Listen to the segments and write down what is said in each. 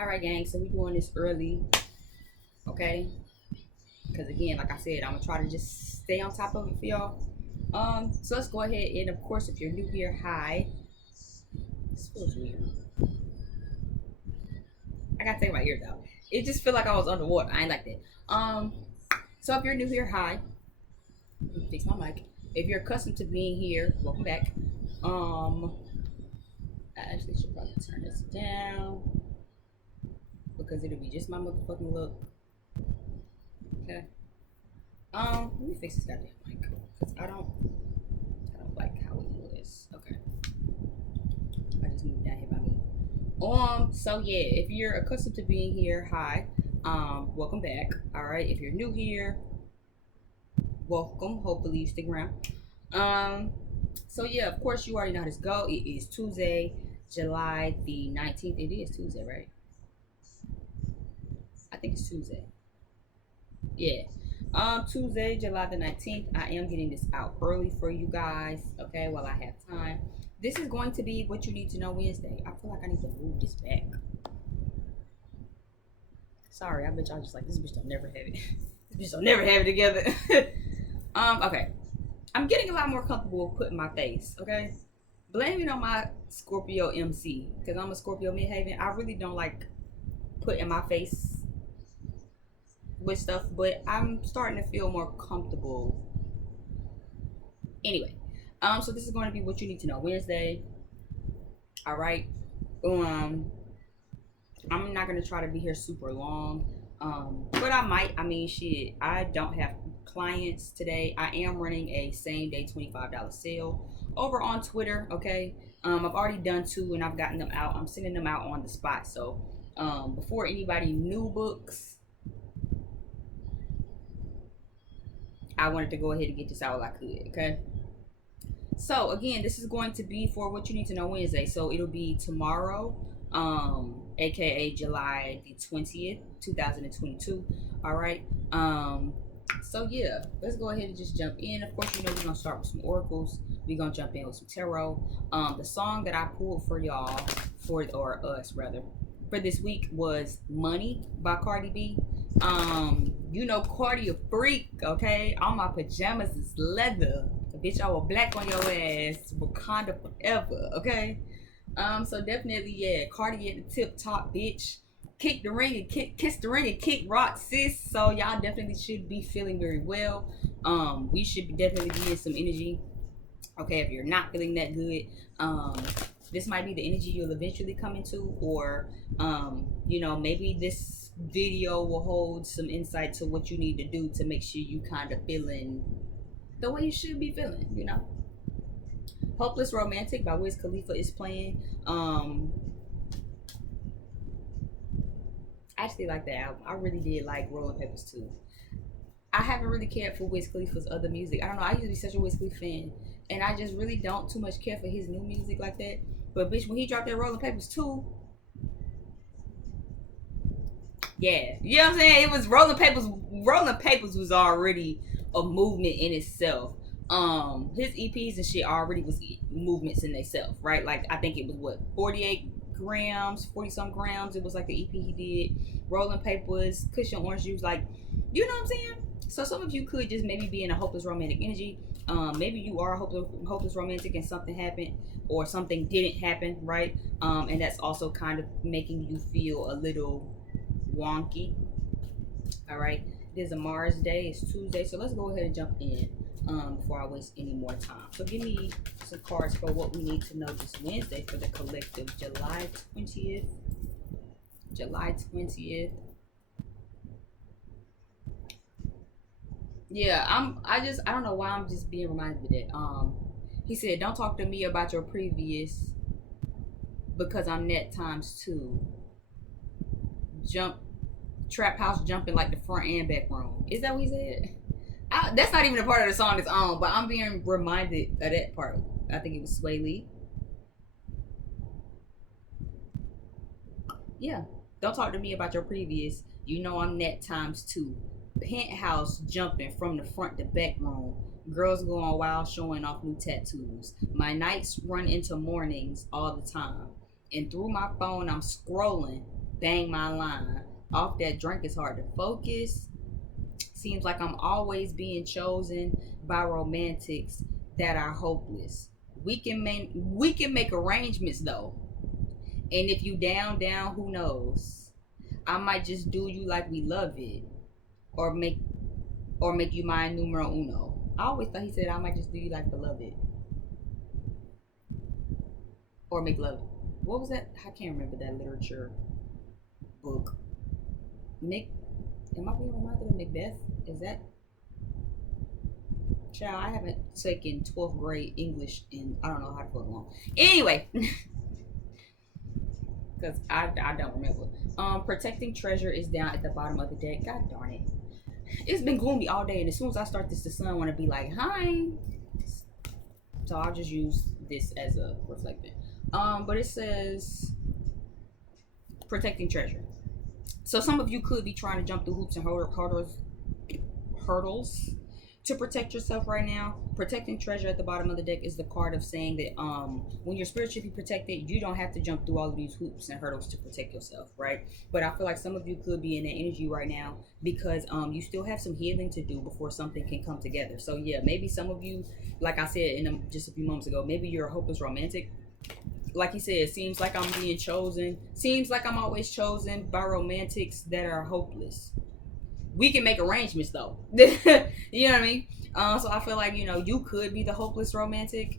All right, gang. So we're doing this early, okay? Because again, like I said, I'm gonna try to just stay on top of it for y'all. So let's go ahead and, of course, if you're new here, hi. This feels weird. I gotta take my ears out. It just feel like I was underwater. I ain't like that. So if you're new here, hi. Let me fix my mic. If you're accustomed to being here, welcome back. Um, I actually should probably turn this down because it'll be just my motherfucking look. Okay. Let me fix this goddamn mic because I don't like how it is. Okay. I just moved down here by me. So yeah, if you're accustomed to being here, hi. Welcome back. Alright. If you're new here, welcome. Hopefully you stick around. So yeah, of course you already know how this go. It is Tuesday, July the 19th. It is Tuesday, right? I think it's Tuesday. Yeah. Tuesday, July the 19th. I am getting this out early for you guys, okay, while I have time. This is going to be what you need to know Wednesday. I feel like I need to move this back. Sorry, I bet y'all just like, this bitch don't never have it. This bitch don't never have it together. Okay. I'm getting a lot more comfortable putting my face, okay? Blame it on my Scorpio MC, because I'm a Scorpio midhaven. I really don't like putting my face with stuff, but I'm starting to feel more comfortable. Anyway, so this is going to be what you need to know Wednesday. All right. I'm not gonna try to be here super long, but I might. I mean, shit. I don't have clients today. I am running a same day $25 sale over on Twitter. Okay. I've already done two, and I've gotten them out. I'm sending them out on the spot. So, before anybody new books, I wanted to go ahead and get this out while I could, okay? So again, this is going to be for what you need to know Wednesday. So it'll be tomorrow, aka July the 20th, 2022. All right. So yeah, let's go ahead and just jump in. Of course, you know we're gonna start with some oracles. We're gonna jump in with some tarot. The song that I pulled for y'all, or us rather, for this week was Money by Cardi B. You know Cardi a freak, okay? All my pajamas is leather. Bitch, I was black on your ass. Wakanda forever, okay? So definitely, yeah, Cardi at the tip top, bitch. Kick the ring and kiss the ring and kick rock, sis. So y'all definitely should be feeling very well. We should definitely be in some energy. Okay, if you're not feeling that good, this might be the energy you'll eventually come into, or you know, maybe this video will hold some insight to what you need to do to make sure you kind of feeling the way you should be feeling, you know. Hopeless Romantic by Wiz Khalifa is playing. I actually like that album. I really did like Rolling Papers too. I haven't really cared for Wiz Khalifa's other music. I don't know. I used to be such a Wiz Khalifa fan, and I just really don't too much care for his new music like that. But bitch, when he dropped that Rolling Papers 2, yeah, you know what I'm saying? It was Rolling Papers. Rolling Papers was already a movement in itself. His EPs and shit already was movements in themselves, right? Like I think it was what 48 grams, 40 some grams. It was like the EP he did. Rolling Papers, Cushion Orange Juice, like you know what I'm saying? So some of you could just maybe be in a hopeless romantic energy. Maybe you are a hopeless romantic and something happened or something didn't happen, right? And that's also kind of making you feel a little wonky. All right, it is a Mars day. It's Tuesday, so let's go ahead and jump in before I waste any more time. So give me some cards for what we need to know this Wednesday for the collective, July 20th. July 20th. Yeah, I don't know why I'm just being reminded of that. He said, "Don't talk to me about your previous because I'm net times two. Jump trap house jumping like the front and back room." Is that what he said? That's not even a part of the song it's on, but I'm being reminded of that part. I think it was Sway Lee. Yeah. Don't talk to me about your previous. You know I'm net times two. Penthouse jumping from the front to back room. Girls going wild showing off new tattoos. My nights run into mornings all the time. And through my phone I'm scrolling bang my line. Off that drink, it's hard to focus. Seems like I'm always being chosen by romantics that are hopeless. We can make arrangements though. And if you down, who knows? I might just do you like we love it. Or make you my numero uno. I always thought he said I might just do you like beloved. Or make love. What was that? I can't remember that literature book. Nick, am I being reminded of Macbeth? Is that? Child, I haven't taken 12th grade English in I don't know how to put it long. Anyway, because I don't remember. Protecting treasure is down at the bottom of the deck. God darn it. It's been gloomy all day, and as soon as I start this, the sun want to be like, hi. So I'll just use this as a reflector. But it says protecting treasure. So some of you could be trying to jump through hoops and hurdles to protect yourself right now. Protecting treasure at the bottom of the deck is the card of saying that when you're spiritually protected, you don't have to jump through all of these hoops and hurdles to protect yourself, right? But I feel like some of you could be in that energy right now because you still have some healing to do before something can come together. So yeah, maybe some of you, like I said just a few moments ago, maybe you're a hopeless romantic. Like he said, seems like I'm being chosen. Seems like I'm always chosen by romantics that are hopeless. We can make arrangements though. You know what I mean? So I feel like, you could be the hopeless romantic.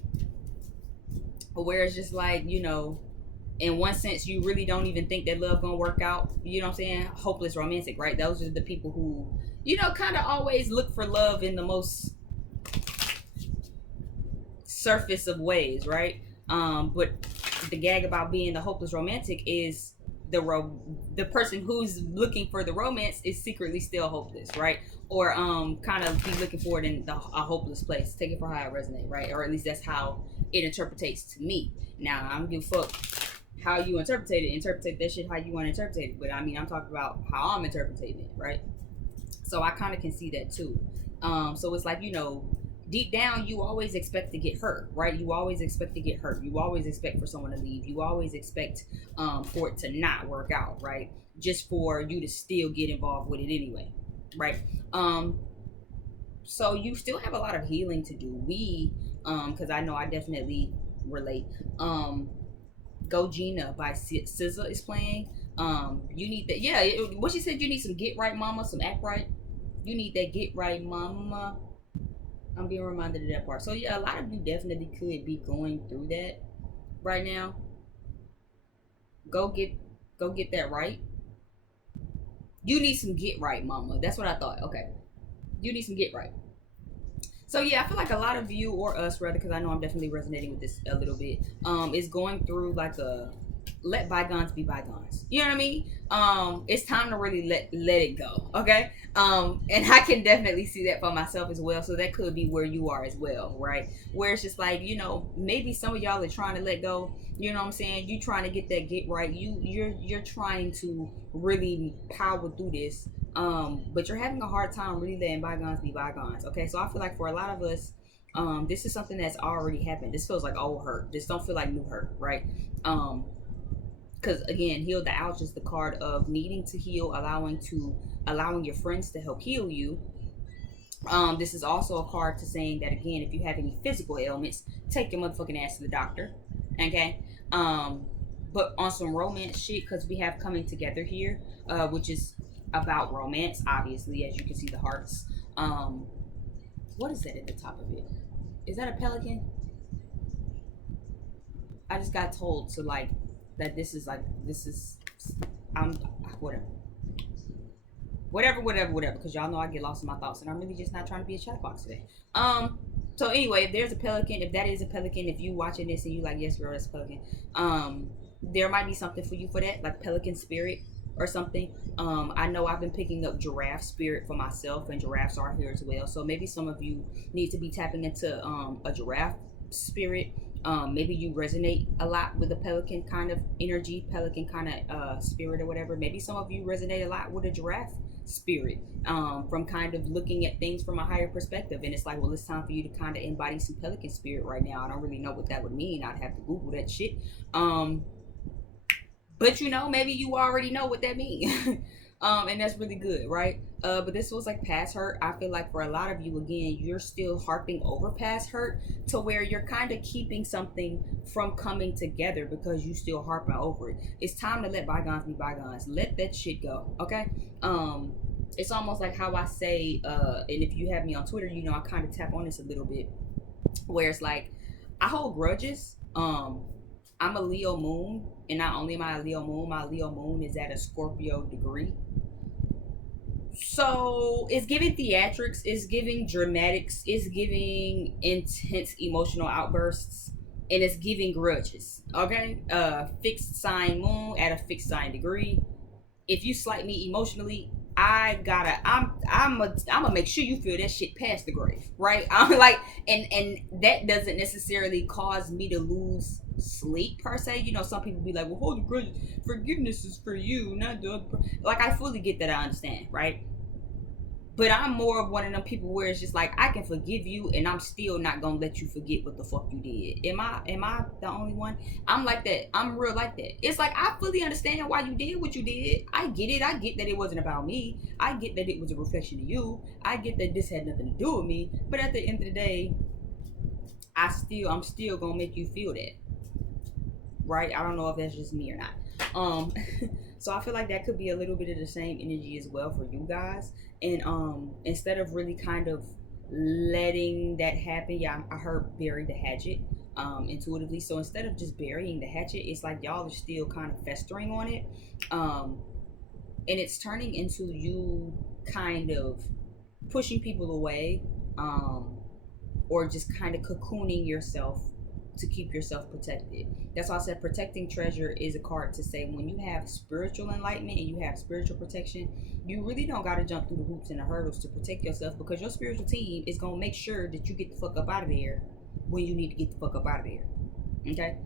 Where it's just like, in one sense, you really don't even think that love gonna work out. You know what I'm saying? Hopeless romantic, right? Those are the people who, kind of always look for love in the most surface of ways, right? But the gag about being the hopeless romantic is the person who's looking for the romance is secretly still hopeless, right? Or kind of be looking for it in a hopeless place. Take it for how it resonates, right? Or at least that's how it interpretates to me. Now I don't give a fuck how you interpret it. Interpret that shit how you want to interpret it. But I mean, I'm talking about how I'm interpreting it, right? So I kind of can see that too. So it's like, deep down, you always expect to get hurt, right? You always expect to get hurt. You always expect for someone to leave. You always expect for it to not work out, right? Just for you to still get involved with it anyway, right? So you still have a lot of healing to do. Because I know I definitely relate. Go Gina by SZA is playing. You need that. Yeah, what she said, you need some get right, mama, some act right. You need that get right, mama. I'm being reminded of that part. So yeah, a lot of you definitely could be going through that right now. Go get that right. You need some get right, mama. That's what I thought. Okay. You need some get right. So yeah, I feel like a lot of you, or us rather, because I know I'm definitely resonating with this a little bit, is going through like a let bygones be bygones. You know what I mean? It's time to really let it go. Okay. And I can definitely see that for myself as well. So that could be where you are as well, right? Where it's just like, maybe some of y'all are trying to let go. You know what I'm saying? You trying to get that get right. You're trying to really power through this. But you're having a hard time really letting bygones be bygones. Okay. So I feel like for a lot of us, this is something that's already happened. This feels like old hurt. This don't feel like new hurt, right? Because again, heal the ouch is the card of needing to heal, allowing your friends to help heal you. This is also a card to saying that, again, if you have any physical ailments, take your motherfucking ass to the doctor. Okay. But on some romance shit, because we have coming together here, which is about romance, obviously, as you can see the hearts. What is that at the top of it? Is that a pelican? I just got told to like that this is whatever, because y'all know I get lost in my thoughts and I'm really just not trying to be a chat box today. So anyway, if there's a pelican, if that is a pelican, if you watching this and you like, yes girl, that's a pelican, there might be something for you for that, like pelican spirit or something. I know I've been picking up giraffe spirit for myself, and giraffes are here as well, so maybe some of you need to be tapping into a giraffe spirit. Maybe you resonate a lot with a pelican kind of energy, pelican kind of spirit or whatever. Maybe some of you resonate a lot with a giraffe spirit, from kind of looking at things from a higher perspective. And it's like, well, it's time for you to kind of embody some pelican spirit right now. I don't really know what that would mean. I'd have to Google that shit. But you know, maybe you already know what that means. And that's really good, right? But this was like past hurt. I feel like for a lot of you, again, you're still harping over past hurt to where you're kind of keeping something from coming together because you still harping over it. It's time to let bygones be bygones. Let that shit go, okay? It's almost like how I say, and if you have me on Twitter, you know I kind of tap on this a little bit, where it's like I hold grudges. I'm a Leo moon, and not only am I a Leo moon, my Leo moon is at a Scorpio degree. So it's giving theatrics, it's giving dramatics, it's giving intense emotional outbursts, and it's giving grudges. Okay, fixed sign moon at a fixed sign degree. If you slight me emotionally, I'm gonna make sure you feel that shit past the grave, right? I'm like, and that doesn't necessarily cause me to lose sleep per se. You know, some people be like, well, hold the grudge, forgiveness is for you, not the other. Like, I fully get that, I understand, right? But I'm more of one of them people where it's just like, I can forgive you and I'm still not gonna let you forget what the fuck you did. Am I the only one? I'm like that. I'm real like that. It's like, I fully understand why you did what you did. I get it. I get that it wasn't about me. I get that it was a reflection of you. I get that this had nothing to do with me. But at the end of the day, I'm still gonna make you feel that. Right? I don't know if that's just me or not. So I feel like that could be a little bit of the same energy as well for you guys. And instead of really kind of letting that happen, yeah, I heard bury the hatchet intuitively. So instead of just burying the hatchet, it's like y'all are still kind of festering on it. And it's turning into you kind of pushing people away, or just kind of cocooning yourself to keep yourself protected. That's why I said protecting treasure is a card to say when you have spiritual enlightenment and you have spiritual protection, you really don't got to jump through the hoops and the hurdles to protect yourself, because your spiritual team is going to make sure that you get the fuck up out of there when you need to get the fuck up out of there. Okay?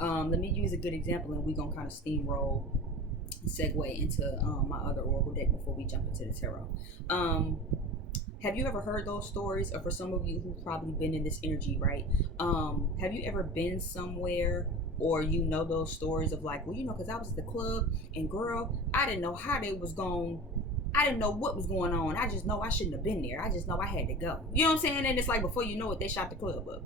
Let me use a good example and we're going to kind of steamroll, segue into my other oracle deck before we jump into the tarot. Have you ever heard those stories? Or for some of you who've probably been in this energy, right? Have you ever been somewhere, or you know those stories of like, well, you know, because I was at the club and girl, I didn't know how they was going. I didn't know what was going on. I just know I shouldn't have been there. I just know I had to go. You know what I'm saying? And it's like before you know it, they shot the club up.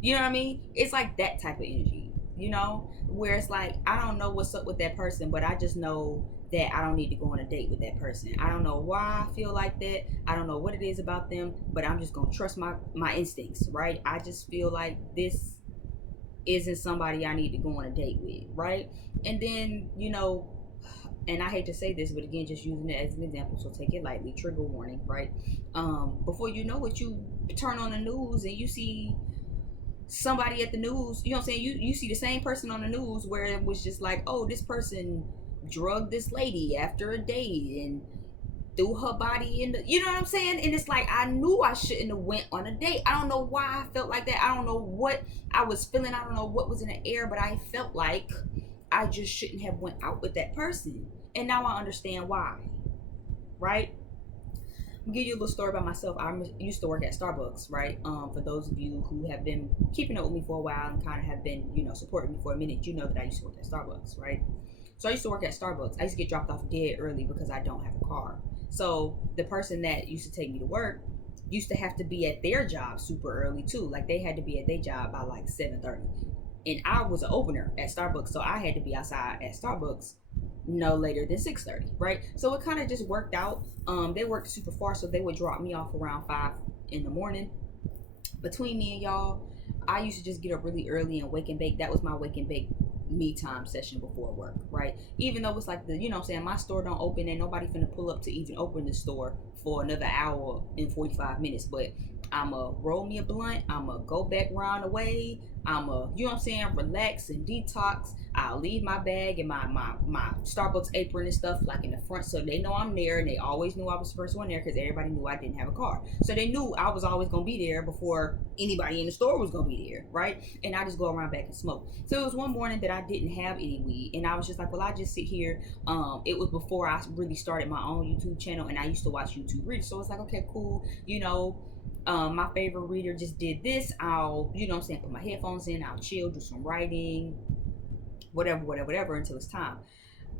You know what I mean? It's like that type of energy, you know, where it's like, I don't know what's up with that person, but I just know that I don't need to go on a date with that person. I don't know why I feel like that. I don't know what it is about them, but I'm just going to trust my instincts, right? I just feel like this isn't somebody I need to go on a date with, right? And then, you know, and I hate to say this, but again, just using it as an example, so take it lightly, trigger warning, right? Before you know it, you turn on the news and you see somebody at the news, you know what I'm saying? You see the same person on the news where it was just like, oh, this person drugged this lady after a date and threw her body in the, you know what I'm saying? And it's like, I knew I shouldn't have went on a date. I don't know why I felt like that. I don't know what I was feeling. I don't know what was in the air, but I felt like I just shouldn't have went out with that person. And now I understand why, right? I'll give you a little story about myself. I used to work at Starbucks, right? For those of you who have been keeping up with me for a while and kind of have been, you know, supporting me for a minute, you know that I used to work at Starbucks, right? So I used to work at Starbucks. I used to get dropped off dead early because I don't have a car. So the person that used to take me to work used to have to be at their job super early too. Like they had to be at their job by like 7:30. And I was an opener at Starbucks, so I had to be outside at Starbucks no later than 6:30, right? So it kind of just worked out. They worked super far, so they would drop me off around 5 in the morning. Between me and y'all, I used to just get up really early and wake and bake. That was my wake and bake me time session before work, right? Even though it's like the, you know what I'm saying, my store don't open and nobody finna pull up to even open the store for another hour and 45 minutes, but I'ma roll me a blunt, I'ma go back round the way, I'ma, you know what I'm saying, relax and detox. I'll leave my bag and my Starbucks apron and stuff like in the front, so they know I'm there, and they always knew I was the first one there because everybody knew I didn't have a car. So they knew I was always gonna be there before anybody in the store was gonna be there, right? And I just go around back and smoke. So it was one morning that I didn't have any weed, and I was just like, well, I just sit here. It was before I really started my own YouTube channel, and I used to watch YouTube readers. So it's like, okay, cool, you know, my favorite reader just did this. I'll, you know what I'm saying, put my headphones in, I'll chill, do some writing, whatever until it's time.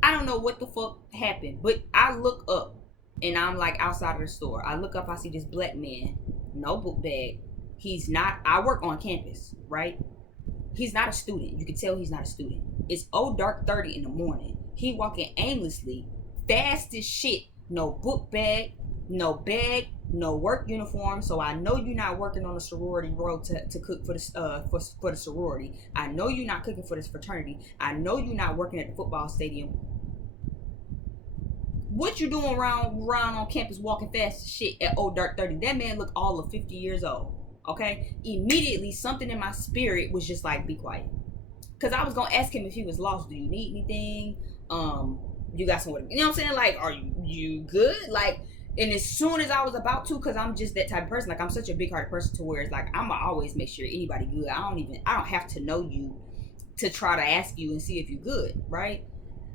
I don't know what the fuck happened, but I look up and I'm like outside of the store. I look up, I see this black man, no book bag. He's not, I work on campus, right? He's not a student. You can tell he's not a student. It's old dark 30 in the morning. He walking aimlessly, fast as shit. No book bag, no work uniform. So I know you're not working on the sorority road to cook for the for the sorority. I know you're not cooking for this fraternity. I know you're not working at the football stadium. What you doing around on campus walking fast as shit at old dark 30? That man looked all of 50 years old. Okay, immediately something in my spirit was just like, be quiet, because I was gonna ask him if he was lost. Do you need anything? You got somewhere to, you know what I'm saying? Like, are you good? Like, and as soon as I was about to, because I'm just that type of person, like I'm such a big hearted person to where it's like I'ma always make sure anybody good. I don't have to know you to try to ask you and see if you good, right?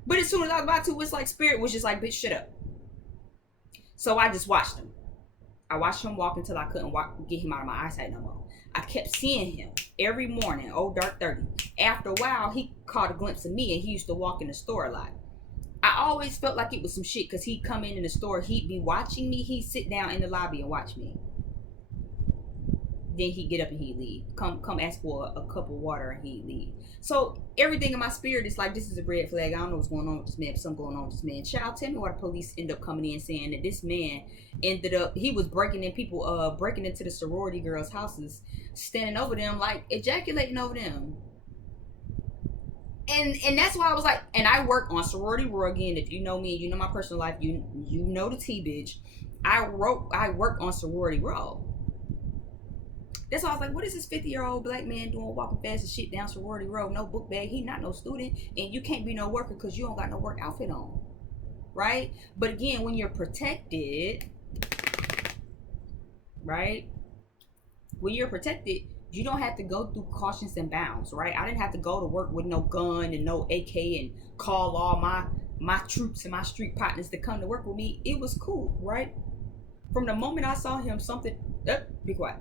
But as soon as I was about to, it's like spirit was just like, bitch, shut up. So I just watched him. I watched him walk until I couldn't get him out of my eyesight no more. I kept seeing him every morning, old dark 30. After a while, he caught a glimpse of me, and he used to walk in the store a lot. I always felt like it was some shit, because he'd come in the store, he'd be watching me, he'd sit down in the lobby and watch me. Then he'd get up and he'd leave. Come ask for a cup of water and he'd leave. So everything in my spirit is like, this is a red flag. I don't know what's going on with this man. Something going on with this man. Child, tell me why the police end up coming in saying that this man he was breaking into the sorority girls' houses, standing over them, like ejaculating over them. And that's why I was like, and I work on sorority row again. If you know me, you know my personal life, you know the T bitch. I work on sorority row. That's why I was like, what is this 50-year-old black man doing walking fast as shit down sorority road? No book bag. He not no student. And you can't be no worker because you don't got no work outfit on. Right? But again, when you're protected, right? When you're protected, you don't have to go through cautions and bounds, right? I didn't have to go to work with no gun and no AK and call all my troops and my street partners to come to work with me. It was cool, right? From the moment I saw him, be quiet.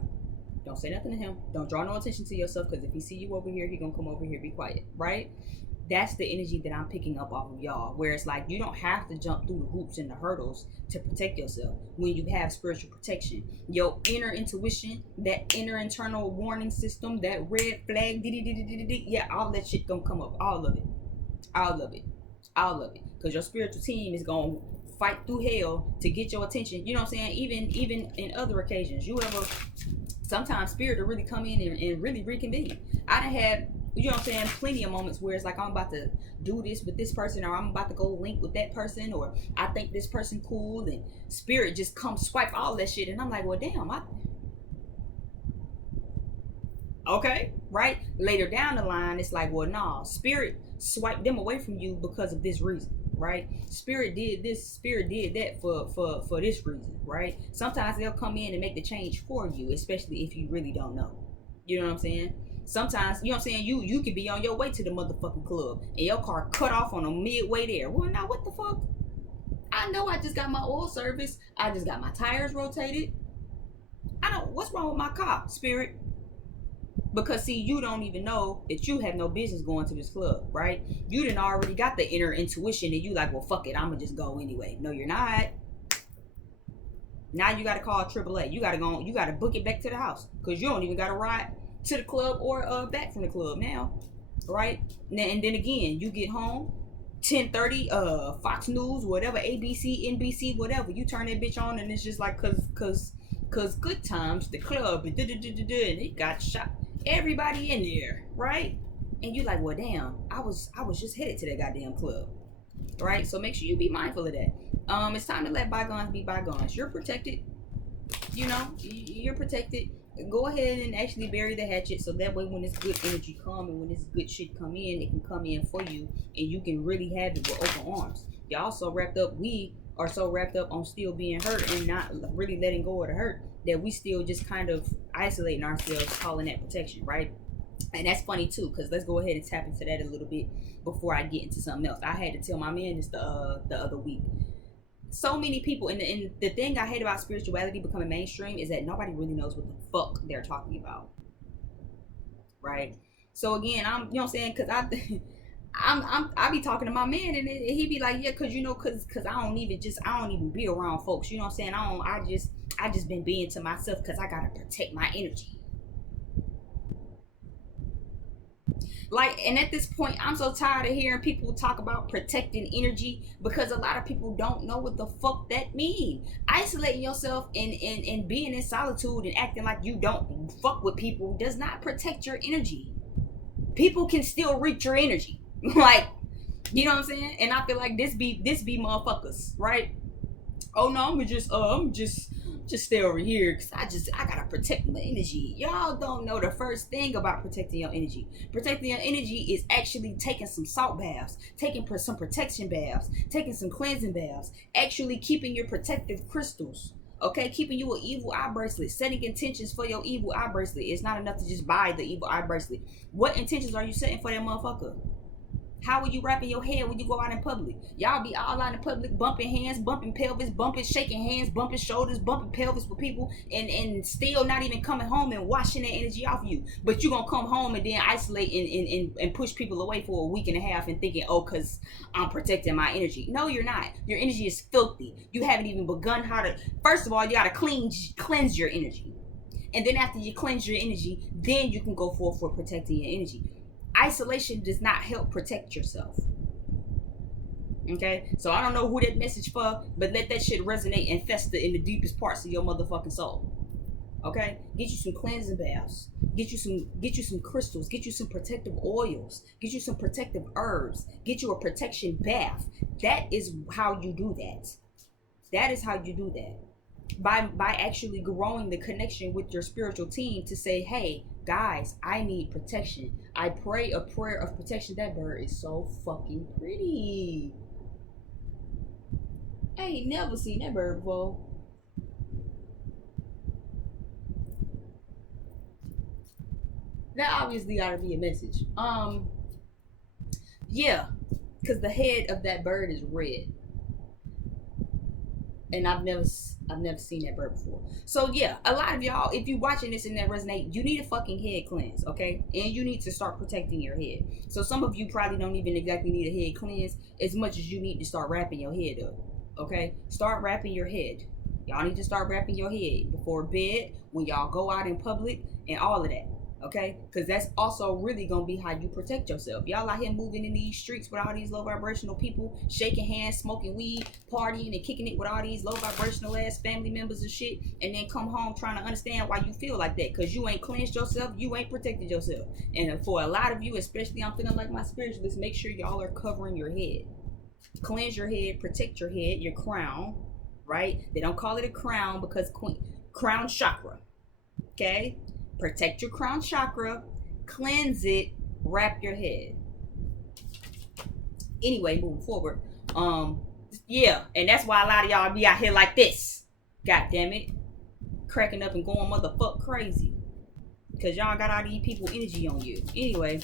Don't say nothing to him. Don't draw no attention to yourself, because if he see you over here, he gonna come over here. Be quiet, right? That's the energy that I'm picking up off of y'all, where it's like you don't have to jump through the hoops and the hurdles to protect yourself when you have spiritual protection. Your inner intuition, that inner internal warning system, that red flag, yeah, all that shit gonna come up. All of it, because your spiritual team is gonna fight through hell to get your attention. You know what I'm saying? Even in other occasions, sometimes spirit will really come in and really reconvene. I done had, you know what I'm saying, plenty of moments where it's like I'm about to do this with this person, or I'm about to go link with that person, or I think this person cool, and spirit just comes swipe all that shit, and I'm like, well, damn, okay, right? Later down the line, it's like, well, nah, spirit swiped them away from you because of this reason, right? Spirit did this, spirit did that for this reason, right? Sometimes they'll come in and make the change for you, especially if you really don't know. You know what I'm saying? Sometimes, you know what I'm saying, you could be on your way to the motherfucking club and your car cut off on a midway there. Well, now what the fuck? I know I just got my oil service. I just got my tires rotated. What's wrong with my car, spirit? Because see, you don't even know that you have no business going to this club, right? You done already got the inner intuition and you like, well, fuck it, I'ma just go anyway. No, you're not. Now you gotta call AAA. You gotta book it back to the house, because you don't even gotta ride to the club or back from the club now, right? And then again, you get home 10:30, Fox News, whatever, ABC, NBC, whatever. You turn that bitch on and it's just like, cause good times, the club, and it got shot. Everybody in there, right? And you like, well, damn, I was just headed to that goddamn club, right? So make sure you be mindful of that. It's time to let bygones be bygones. You're protected. You know, you're protected. Go ahead and actually bury the hatchet, so that way when this good energy come and when this good shit come in, it can come in for you, and you can really have it with open arms. Y'all so wrapped up. We are so wrapped up on still being hurt and not really letting go of the hurt, that we still just kind of isolating ourselves, calling that protection, right? And that's funny too, because let's go ahead and tap into that a little bit before I get into something else. I had to tell my man this the other week. So many people, and the thing I hate about spirituality becoming mainstream is that nobody really knows what the fuck they're talking about, right? So again, you know what I'm saying, because I be talking to my man, and he be like, yeah, cause I don't even be around folks. You know what I'm saying? I just been being to myself because I gotta protect my energy. Like, and at this point, I'm so tired of hearing people talk about protecting energy because a lot of people don't know what the fuck that means. Isolating yourself and being in solitude and acting like you don't fuck with people does not protect your energy. People can still reach your energy. Like, you know what I'm saying? And I feel like this be motherfuckers, right? Oh no, I'm just stay over here because I gotta protect my energy. Y'all don't know the first thing about protecting your energy. Protecting your energy is actually taking some salt baths, taking some protection baths, taking some cleansing baths, actually keeping your protective crystals. Okay, keeping you an evil eye bracelet, setting intentions for your evil eye bracelet. It's not enough to just buy the evil eye bracelet. What intentions are you setting for that motherfucker? How are you wrapping your head when you go out in public? Y'all be all out in public, bumping hands, bumping pelvis, bumping, shaking hands, bumping shoulders, bumping pelvis with people, and still not even coming home and washing that energy off you. But you gonna come home and then isolate and push people away for a week and a half and thinking, oh, cause I'm protecting my energy. No, you're not. Your energy is filthy. You haven't even begun how to. First of all, you gotta cleanse your energy, and then after you cleanse your energy, then you can go forth for protecting your energy. Isolation does not help protect yourself. Okay, so I don't know who that message for, but let that shit resonate and fester in the deepest parts of your motherfucking soul. Okay, get you some cleansing baths, get you some crystals, get you some protective oils, get you some protective herbs, get you a protection bath. That is how you do that. That is how you do that. By actually growing the connection with your spiritual team to say, hey guys, I need protection. I pray a prayer of protection. That bird is so fucking pretty. I ain't never seen that bird before. That obviously gotta be a message. Yeah, because the head of that bird is red, and I've never seen that bird before. So yeah, a lot of y'all, if you watching this and that resonate, you need a fucking head cleanse, okay? And you need to start protecting your head. So some of you probably don't even exactly need a head cleanse as much as you need to start wrapping your head up, okay? Start wrapping your head. Y'all need to start wrapping your head before bed, when y'all go out in public, and all of that. Okay, because that's also really gonna be how you protect yourself. Y'all out here moving in these streets with all these low vibrational people, shaking hands, smoking weed, partying and kicking it with all these low vibrational ass family members and shit, and then come home trying to understand why you feel like that, because you ain't cleansed yourself, you ain't protected yourself. And for a lot of you, especially, I'm feeling like my spiritualists, make sure y'all are covering your head. Cleanse your head, protect your head, your crown, right? They don't call it a crown because crown chakra. Okay, protect your crown chakra, cleanse it, wrap your head. Anyway, moving forward, yeah, and that's why a lot of y'all be out here like this. God damn it, cracking up and going motherfuck crazy, because y'all got all these people energy on you. Anyway,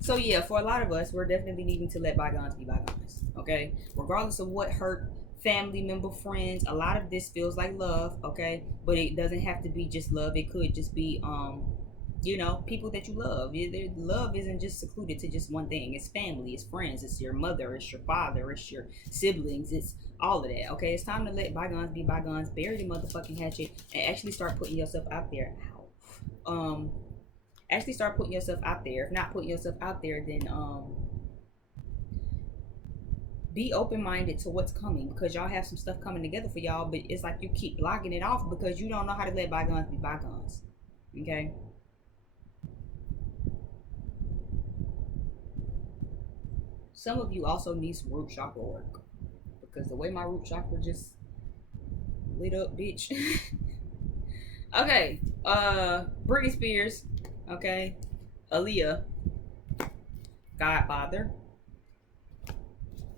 so yeah, for a lot of us, we're definitely needing to let bygones be bygones. Okay, regardless of what hurt family member, friends, a lot of this feels like love, okay? But it doesn't have to be just love. It could just be people that you love. Love isn't just secluded to just one thing. It's family, it's friends, it's your mother, it's your father, it's your siblings, it's all of that. Okay, it's time to let bygones be bygones. Bury the motherfucking hatchet and actually start putting yourself out there. Actually start putting yourself out there. If not putting yourself out there, then be open-minded to what's coming, because y'all have some stuff coming together for y'all, but it's like you keep blocking it off because you don't know how to let bygones be bygones. Okay, some of you also need some root chakra work, because the way my root chakra just lit up, bitch. Okay, Britney Spears, okay, Aaliyah, Godfather,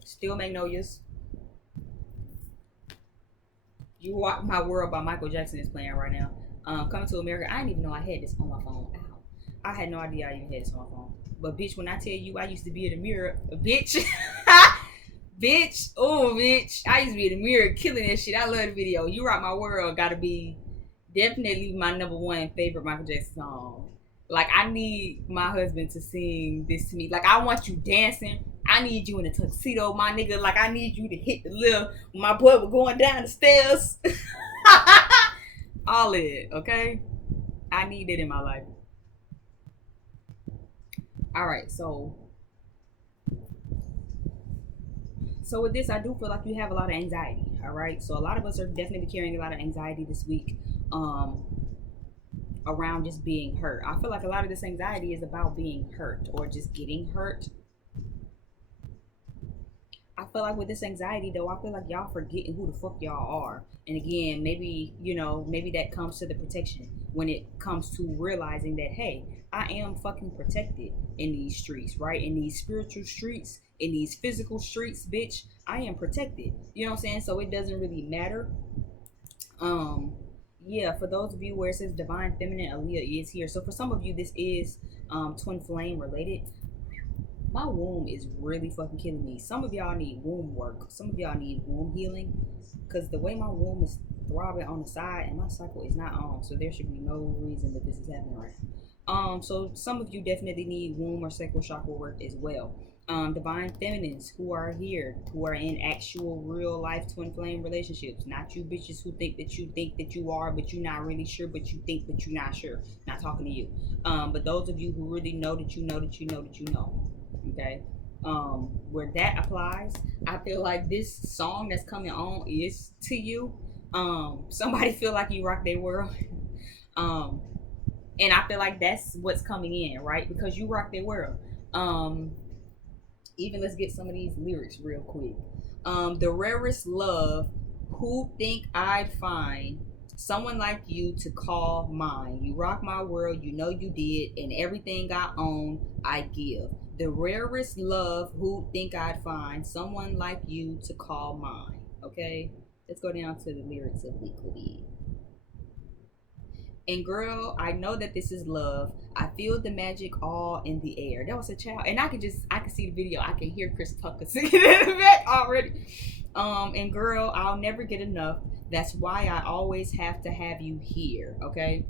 Steel Magnolias, You Rock My World by Michael Jackson is playing right now. Coming to America. I didn't even know I had this on my phone. Ow. I had no idea I even had this on my phone. But bitch, when I tell you I used to be in the mirror, bitch, bitch, oh bitch, I used to be in the mirror killing that shit. I love the video. You Rock My World gotta be definitely my number one favorite Michael Jackson song. Like, I need my husband to sing this to me. Like, I want you dancing. I need you in a tuxedo, my nigga. Like, I need you to hit the lift. My boy was going down the stairs. All it, okay? I need it in my life. All right, so with this, I do feel like you have a lot of anxiety. All right, so a lot of us are definitely carrying a lot of anxiety this week. Around just being hurt. I feel like a lot of this anxiety is about being hurt or just getting hurt. I feel like with this anxiety though, I feel like y'all forgetting who the fuck y'all are. And again, maybe, maybe that comes to the protection when it comes to realizing that, hey, I am fucking protected in these streets, right? In these spiritual streets, in these physical streets, bitch, I am protected. You know what I'm saying? So it doesn't really matter. Um, yeah, for those of you where it says divine feminine, Aaliyah is here. So for some of you, this is twin flame related. My womb is really fucking killing me. Some of y'all need womb work. Some of y'all need womb healing. Because the way my womb is throbbing on the side and my cycle is not on. So there should be no reason that this is happening right now. So some of you definitely need womb or sacral chakra work as well. Divine feminines who are here, who are in actual real life twin flame relationships. Not you bitches who think that you are, but you're not really sure, but you think but you're not sure. Not talking to you. But those of you who really know that you know that you know that you know. Okay. Where that applies, I feel like this song that's coming on is to you. Somebody feel like you rock their world. um and I feel like that's what's coming in, right? Because you rock their world. Even let's get some of these lyrics real quick. The rarest love, who think I'd find someone like you to call mine. You rock my world, you know you did, and everything I own, I give. The rarest love, who think I'd find someone like you to call mine. Okay, let's go down to the lyrics of Liquid. And girl, I know that this is love. I feel the magic all in the air. That was a child, and I could see the video. I can hear Chris Tucker singing in the back already. And girl, I'll never get enough. That's why I always have to have you here. Okay,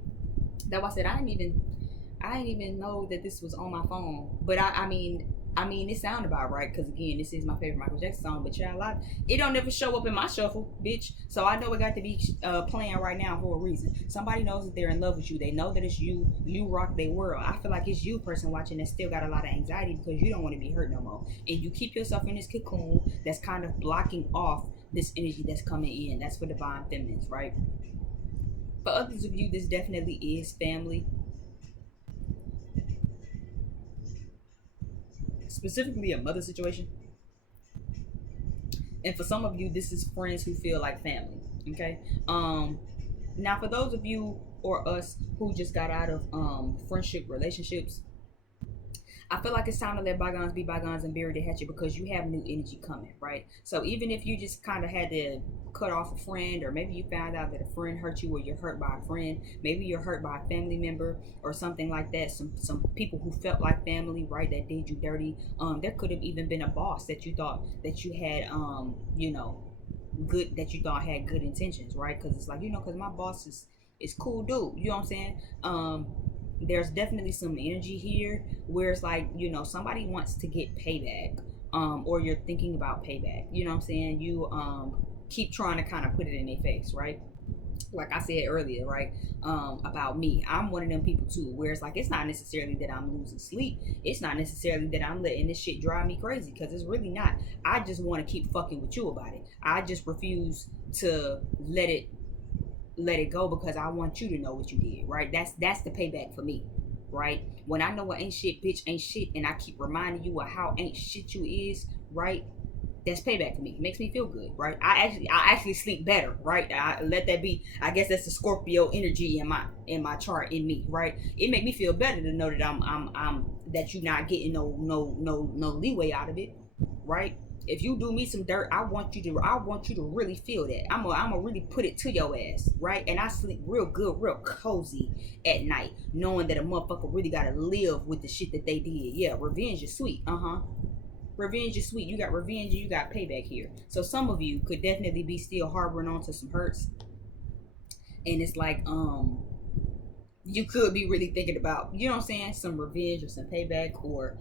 that was I said. I didn't even know that this was on my phone. But I mean, it sounded about right because again, this is my favorite Michael Jackson song. But child, it don't never show up in my shuffle, bitch. So I know it got to be playing right now for a reason. Somebody knows that they're in love with you. They know that it's you. You rock their world. I feel like it's you, person watching, that still got a lot of anxiety because you don't want to be hurt no more, and you keep yourself in this cocoon that's kind of blocking off this energy that's coming in. That's for divine feminines, right? For others of you, this definitely is family. Specifically a mother situation. And for some of you, this is friends who feel like family. Okay. Now for those of you or us who just got out of friendship relationships, I feel like it's time to let bygones be bygones and bury the hatchet because you have new energy coming, right? So even if you just kind of had to cut off a friend, or maybe you found out that a friend hurt you, or you're hurt by a friend, maybe you're hurt by a family member or something like that. Some people who felt like family, right, that did you dirty. There could have even been a boss that you thought that you had, good, that you thought had good intentions, right? Because it's like, because my boss is cool dude. You know what I'm saying? There's definitely some energy here where it's like, somebody wants to get payback, or you're thinking about payback. You know what I'm saying? You keep trying to kind of put it in their face, right? Like I said earlier, right? About me, I'm one of them people too, where it's like, it's not necessarily that I'm losing sleep, it's not necessarily that I'm letting this shit drive me crazy, because it's really not. I just want to keep fucking with you about it. I just refuse to let it go because I want you to know what you did, right? That's the payback for me, right? When I know what ain't shit, bitch ain't shit, and I keep reminding you of how ain't shit you is, right? That's payback for me. It makes me feel good, right? I actually sleep better, right? I let that be. I guess that's the Scorpio energy in my chart in me, right? It make me feel better to know that I'm that you're not getting no leeway out of it, right? If you do me some dirt, I want you to really feel that. I'm gonna really put it to your ass, right? And I sleep real good, real cozy at night, knowing that a motherfucker really gotta live with the shit that they did. Yeah, revenge is sweet. Revenge is sweet. You got revenge and you got payback here. So some of you could definitely be still harboring on to some hurts. And it's like, you could be really thinking about, you know what I'm saying, some revenge or some payback, or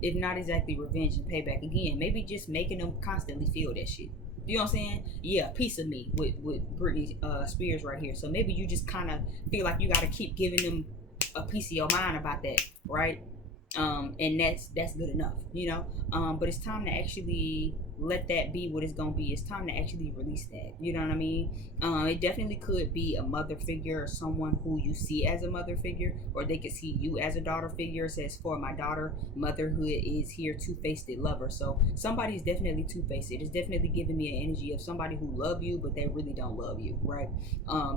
if not exactly revenge and payback, again, maybe just making them constantly feel that shit. You know what I'm saying? Yeah, piece of me with Britney Spears right here. So maybe you just kind of feel like you got to keep giving them a piece of your mind about that, right? And that's good enough, you know. But it's time to actually let that be what it's gonna be. It's time to actually release that, you know what I mean. It definitely could be a mother figure, or someone who you see as a mother figure, or they could see you as a daughter figure. It says, for my daughter, motherhood is here, two-faced lover. So somebody's definitely two-faced. It's definitely giving me an energy of somebody who love you but they really don't love you, right?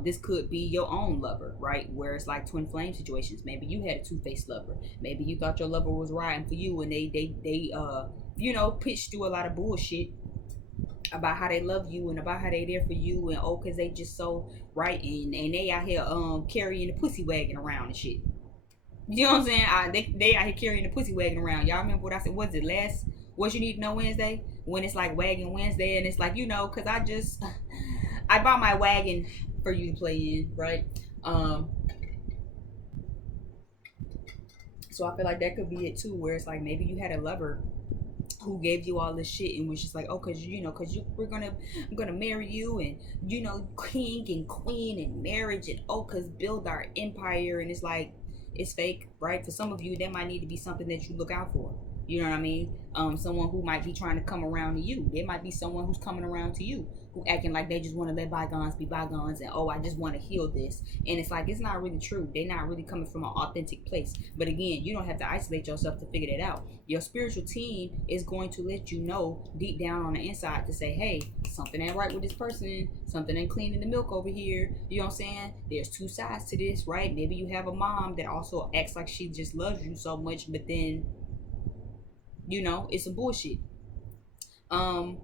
This could be your own lover, right, where it's like twin flame situations. Maybe you had a two-faced lover. Maybe you thought your lover was riding for you, and they you know, pitched you a lot of bullshit about how they love you and about how they there for you, and oh, cause they just so right, and they out here carrying the pussy wagon around and shit. You know what I'm saying? They out here carrying the pussy wagon around. Y'all remember what I said? What's it last? What you need to know Wednesday? When it's like wagon Wednesday, and it's like, you know, cause I just I bought my wagon for you to play in, right? Um, so I feel like that could be it too, where it's like maybe you had a lover who gave you all this shit and was just like, oh, cause you know, cause I'm gonna marry you, and you know, king and queen and marriage, and oh, cause build our empire, and it's like, it's fake, right? For some of you, that might need to be something that you look out for. You know what I mean? Someone who might be trying to come around to you. There might be someone who's coming around to you who acting like they just want to let bygones be bygones, and oh, I just want to heal this. And it's like, it's not really true. They're not really coming from an authentic place. But again, you don't have to isolate yourself to figure that out. Your spiritual team is going to let you know deep down on the inside to say, hey, something ain't right with this person. Something ain't clean in the milk over here. You know what I'm saying? There's two sides to this, right? Maybe you have a mom that also acts like she just loves you so much, but then, you know, it's some bullshit. Um,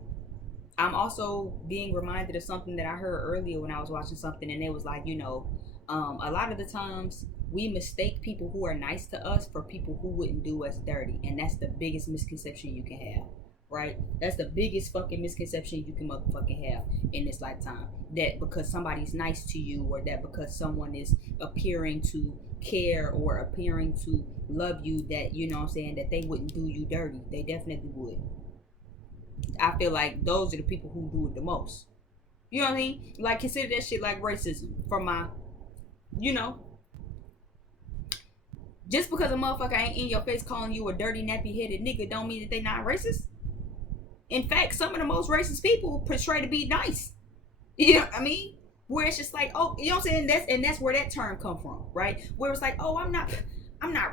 I'm also being reminded of something that I heard earlier when I was watching something, and it was like, you know, a lot of the times we mistake people who are nice to us for people who wouldn't do us dirty, and that's the biggest misconception you can have, right? That's the biggest fucking misconception you can motherfucking have in this lifetime. That because somebody's nice to you, or that because someone is appearing to care or appearing to love you, that, you know what I'm saying, that they wouldn't do you dirty. They definitely would. I feel like those are the people who do it the most. You know what I mean? Like, consider that shit like racism. For my, you know, just because a motherfucker ain't in your face calling you a dirty, nappy headed nigga don't mean that they not racist. In fact, some of the most racist people portray to be nice. You know what I mean? Where it's just like, oh, you know what I'm saying? That's where that term come from, right? Where it's like, oh, I'm not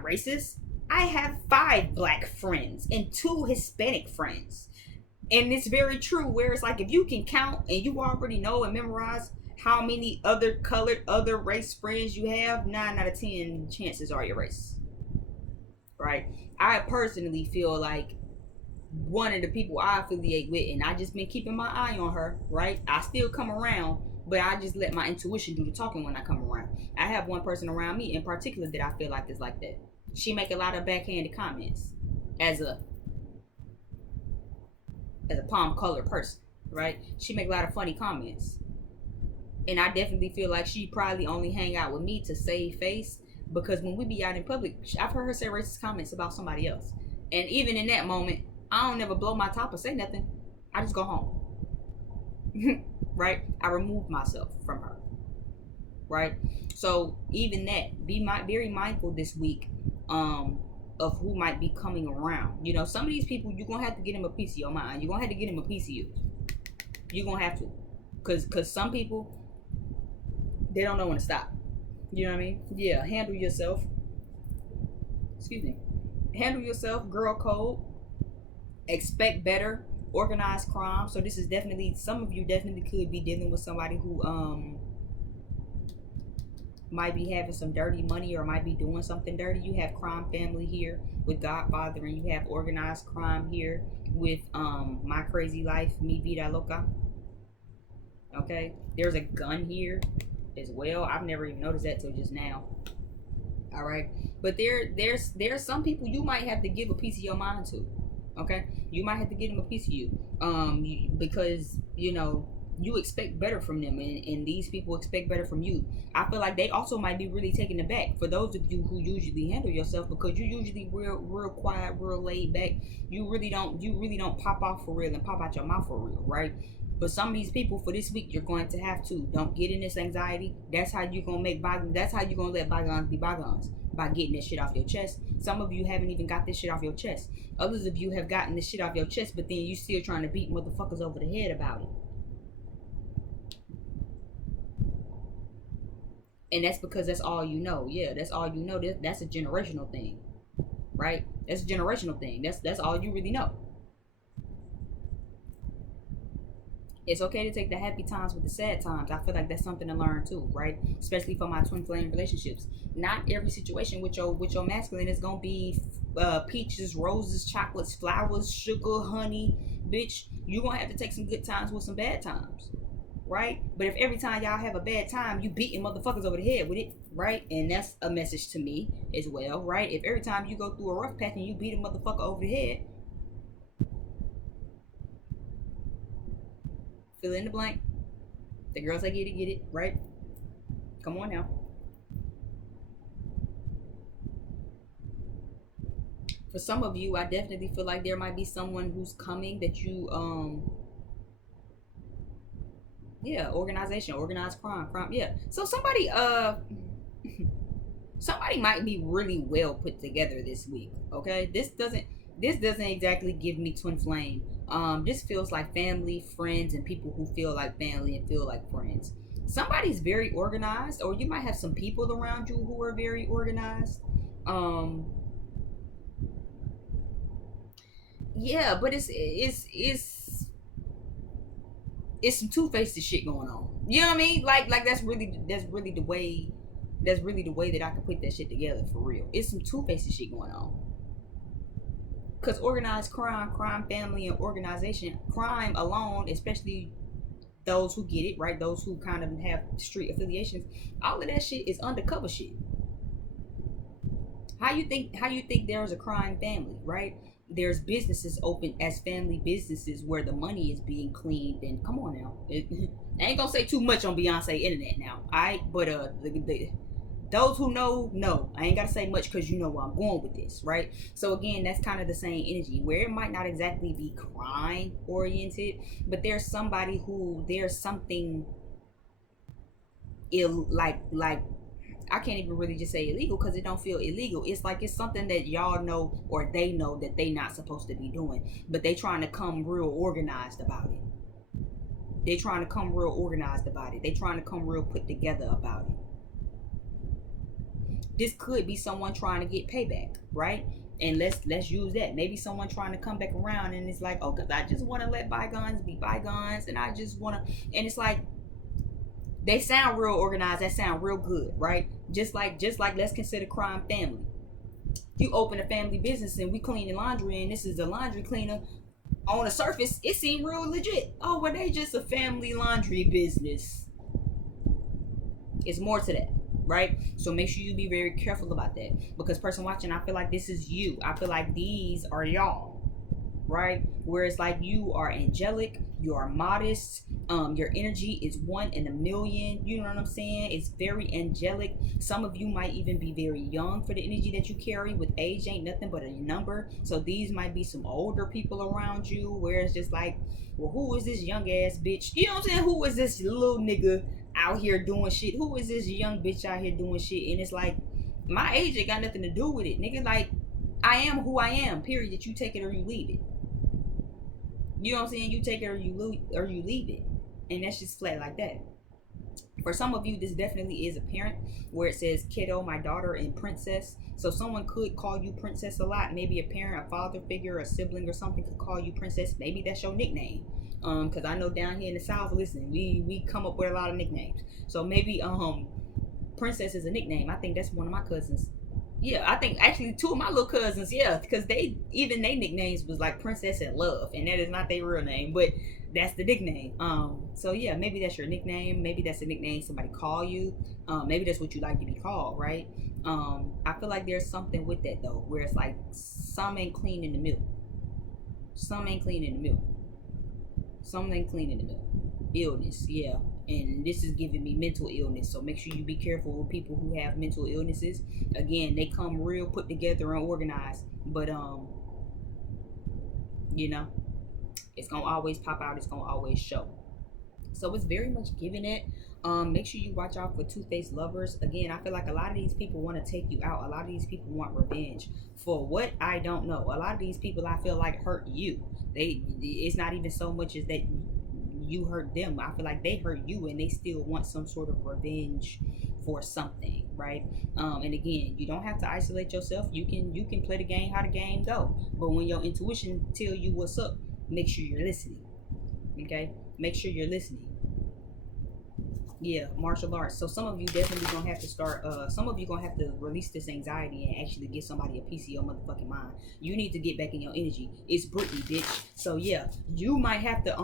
racist. I have 5 black friends and 2 Hispanic friends. And it's very true, where it's like, if you can count and you already know and memorize how many other colored, other race friends you have, 9 out of 10 chances are your race, right? I personally feel like one of the people I affiliate with, and I just been keeping my eye on her, right? I still come around, but I just let my intuition do the talking when I come around. I have one person around me in particular that I feel like is like that. She make a lot of backhanded comments as a palm colored person, right? She make a lot of funny comments, and I definitely feel like she probably only hang out with me to save face, because when we be out in public, I've heard her say racist comments about somebody else, and even in that moment, I don't ever blow my top or say nothing. I just go home. Right? I remove myself from her, right? So even that, be very mindful this week of who might be coming around. You know, some of these people, you're gonna have to get them a piece of your mind. You're gonna have to get them a piece of you. You're gonna have to, because some people, they don't know when to stop. You know what I mean? Yeah, handle yourself. Excuse me. Handle yourself. Girl code. Expect better. Organized crime. So this is definitely, some of you definitely could be dealing with somebody who might be having some dirty money, or might be doing something dirty. You have crime family here with Godfather, and you have organized crime here with My Crazy Life, Mi Vida Loca. Okay, there's a gun here as well. I've never even noticed that till just now. All right, but there's some people you might have to give a piece of your mind to. Okay, you might have to give them a piece of you, because, you know, you expect better from them, and these people expect better from you. I feel like they also might be really taken aback, for those of you who usually handle yourself, because you usually real quiet, real laid back. You really don't pop off for real and pop out your mouth for real, right? But some of these people for this week, you're going to have to. Don't get in this anxiety. That's how you're gonna make bygones. That's how you're gonna let bygones be bygones, by getting this shit off your chest. Some of you haven't even got this shit off your chest. Others of you have gotten this shit off your chest, but then you still trying to beat motherfuckers over the head about it. And that's because that's all you know. Yeah, that's all you know. That's a generational thing, right? That's a generational thing. That's all you really know. It's okay to take the happy times with the sad times. I feel like that's something to learn too, right? Especially for my twin flame relationships. Not every situation with your masculine is gonna be peaches, roses, chocolates, flowers, sugar, honey. Bitch, you gonna have to take some good times with some bad times, right? But if every time y'all have a bad time, you beating motherfuckers over the head with it, right? And that's a message to me as well, right? If every time you go through a rough patch and you beat a motherfucker over the head, fill in the blank. The girls I get it, right? Come on now. For some of you, I definitely feel like there might be someone who's coming that you yeah, organization, organized crime, yeah. So somebody might be really well put together this week, okay? This doesn't exactly give me twin flame. This feels like family, friends, and people who feel like family and feel like friends. Somebody's very organized, or you might have some people around you who are very organized. Yeah, but it's some two-faced shit going on. You know what I mean? Like that's really the way that I can put that shit together for real. It's some two-faced shit going on. Cause organized crime, family, and organization, crime alone, especially those who get it right, those who kind of have street affiliations, all of that shit is undercover shit. How you think there's a crime family, right? There's businesses open as family businesses where the money is being cleaned. And come on now, I ain't gonna say too much on Beyonce internet now, alright? But those who know, I ain't gotta say much because you know where I'm going with this, right? So again, that's kind of the same energy where it might not exactly be crime oriented, but there's something ill, like I can't even really just say illegal because it don't feel illegal. It's like it's something that y'all know or they know that they not supposed to be doing, but they trying to come real organized about it. They trying to come real organized about it. They trying to come real put together about it. This could be someone trying to get payback, right? And let's use that. Maybe someone trying to come back around and it's like, oh, because I just want to let bygones be bygones, and I just want to, and it's like they sound real organized. That sound real good, right? Just like let's consider crime family. You open a family business and we cleaning laundry, and this is a laundry cleaner. On the surface, it seemed real legit. Oh, well, they just a family laundry business. It's more to that, right? So make sure you be very careful about that, because person watching, I feel like this is you. I feel like these are y'all, right? Where it's like you are angelic, you are modest, your energy is 1 in a million. You know what I'm saying? It's very angelic. Some of you might even be very young for the energy that you carry. With age ain't nothing but a number. So these might be some older people around you where it's just like, well, who is this young ass bitch? You know what I'm saying? Who is this little nigga out here doing shit? Who is this young bitch out here doing shit? And it's like, my age ain't got nothing to do with it, nigga. Like, I am who I am, period. You take it or you leave it. You know what I'm saying? You take it or you leave it. And that's just flat like that. For some of you, this definitely is apparent where it says kiddo, my daughter, and princess. So someone could call you princess a lot. Maybe a parent, a father figure, a sibling or something could call you princess. Maybe that's your nickname. Because I know down here in the South, listen, we come up with a lot of nicknames. So maybe princess is a nickname. I think that's one of my cousins. Yeah, I think actually 2 of my little cousins, yeah, because their nicknames was like Princess and Love, and that is not their real name, but that's the nickname. So yeah, maybe that's your nickname. Maybe that's a nickname somebody call you. Maybe that's what you like to be called, right? I feel like there's something with that though, where it's like some ain't clean in the milk. Some ain't clean in the milk. Some ain't clean in the milk. Illness, yeah. And this is giving me mental illness, so make sure you be careful with people who have mental illnesses. Again, they come real put together and organized, but you know, it's gonna always pop out, it's gonna always show. So it's very much giving it. Make sure you watch out for two-faced lovers. Again, I feel like a lot of these people want to take you out. A lot of these people want revenge for what, I don't know. A lot of these people, I feel like, hurt you. It's not even so much as that you hurt them. I feel like they hurt you and they still want some sort of revenge for something, right? And again, you don't have to isolate yourself. You can play the game how the game go, but when your intuition tell you what's up, make sure you're listening. Okay, make sure you're listening. Yeah, martial arts. So some of you definitely gonna have to start. Some of you gonna have to release this anxiety and actually get somebody a piece of your motherfucking mind. You need to get back in your energy. It's Britney, bitch. So yeah, you might have to.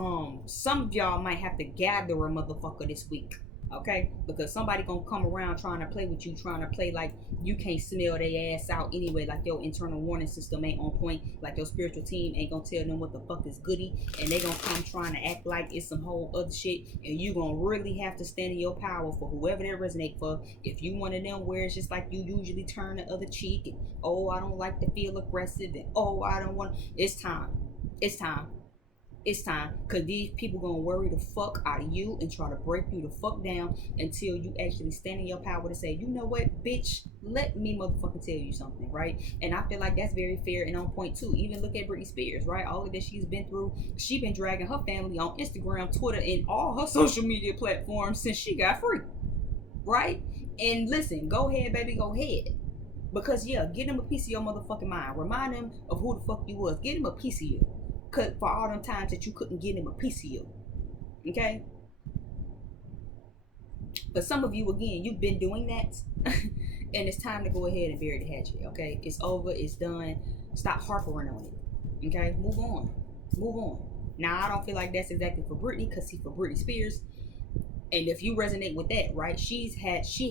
Some of y'all might have to gather a motherfucker this week. Okay, because somebody gonna come around trying to play with you, trying to play like you can't smell their ass out anyway, like your internal warning system ain't on point, like your spiritual team ain't gonna tell them what the fuck is goody, and they gonna come trying to act like it's some whole other shit, and you gonna really have to stand in your power for whoever that resonate for. If you one of them where it's just like you usually turn the other cheek, and oh, I don't like to feel aggressive, and oh, I don't want, it's time. It's time. It's time, because these people gonna worry the fuck out of you and try to break you the fuck down until you actually stand in your power to say, you know what, bitch, let me motherfucking tell you something, right? And I feel like that's very fair and on point too. Even look at Britney Spears, right? All of this she's been through, she been dragging her family on Instagram, Twitter, and all her social media platforms since she got free, right? And listen, go ahead, baby, go ahead. Because yeah, get them a piece of your motherfucking mind. Remind them of who the fuck you was. Get them a piece of you. Cause for all them times that you couldn't get him a piece of you. Okay? But some of you, again, you've been doing that. And it's time to go ahead and bury the hatchet. Okay? It's over, it's done. Stop harping on it. Okay? Move on. Move on. Now I don't feel like that's exactly for Britney, because see, for Britney Spears, and if you resonate with that, right, she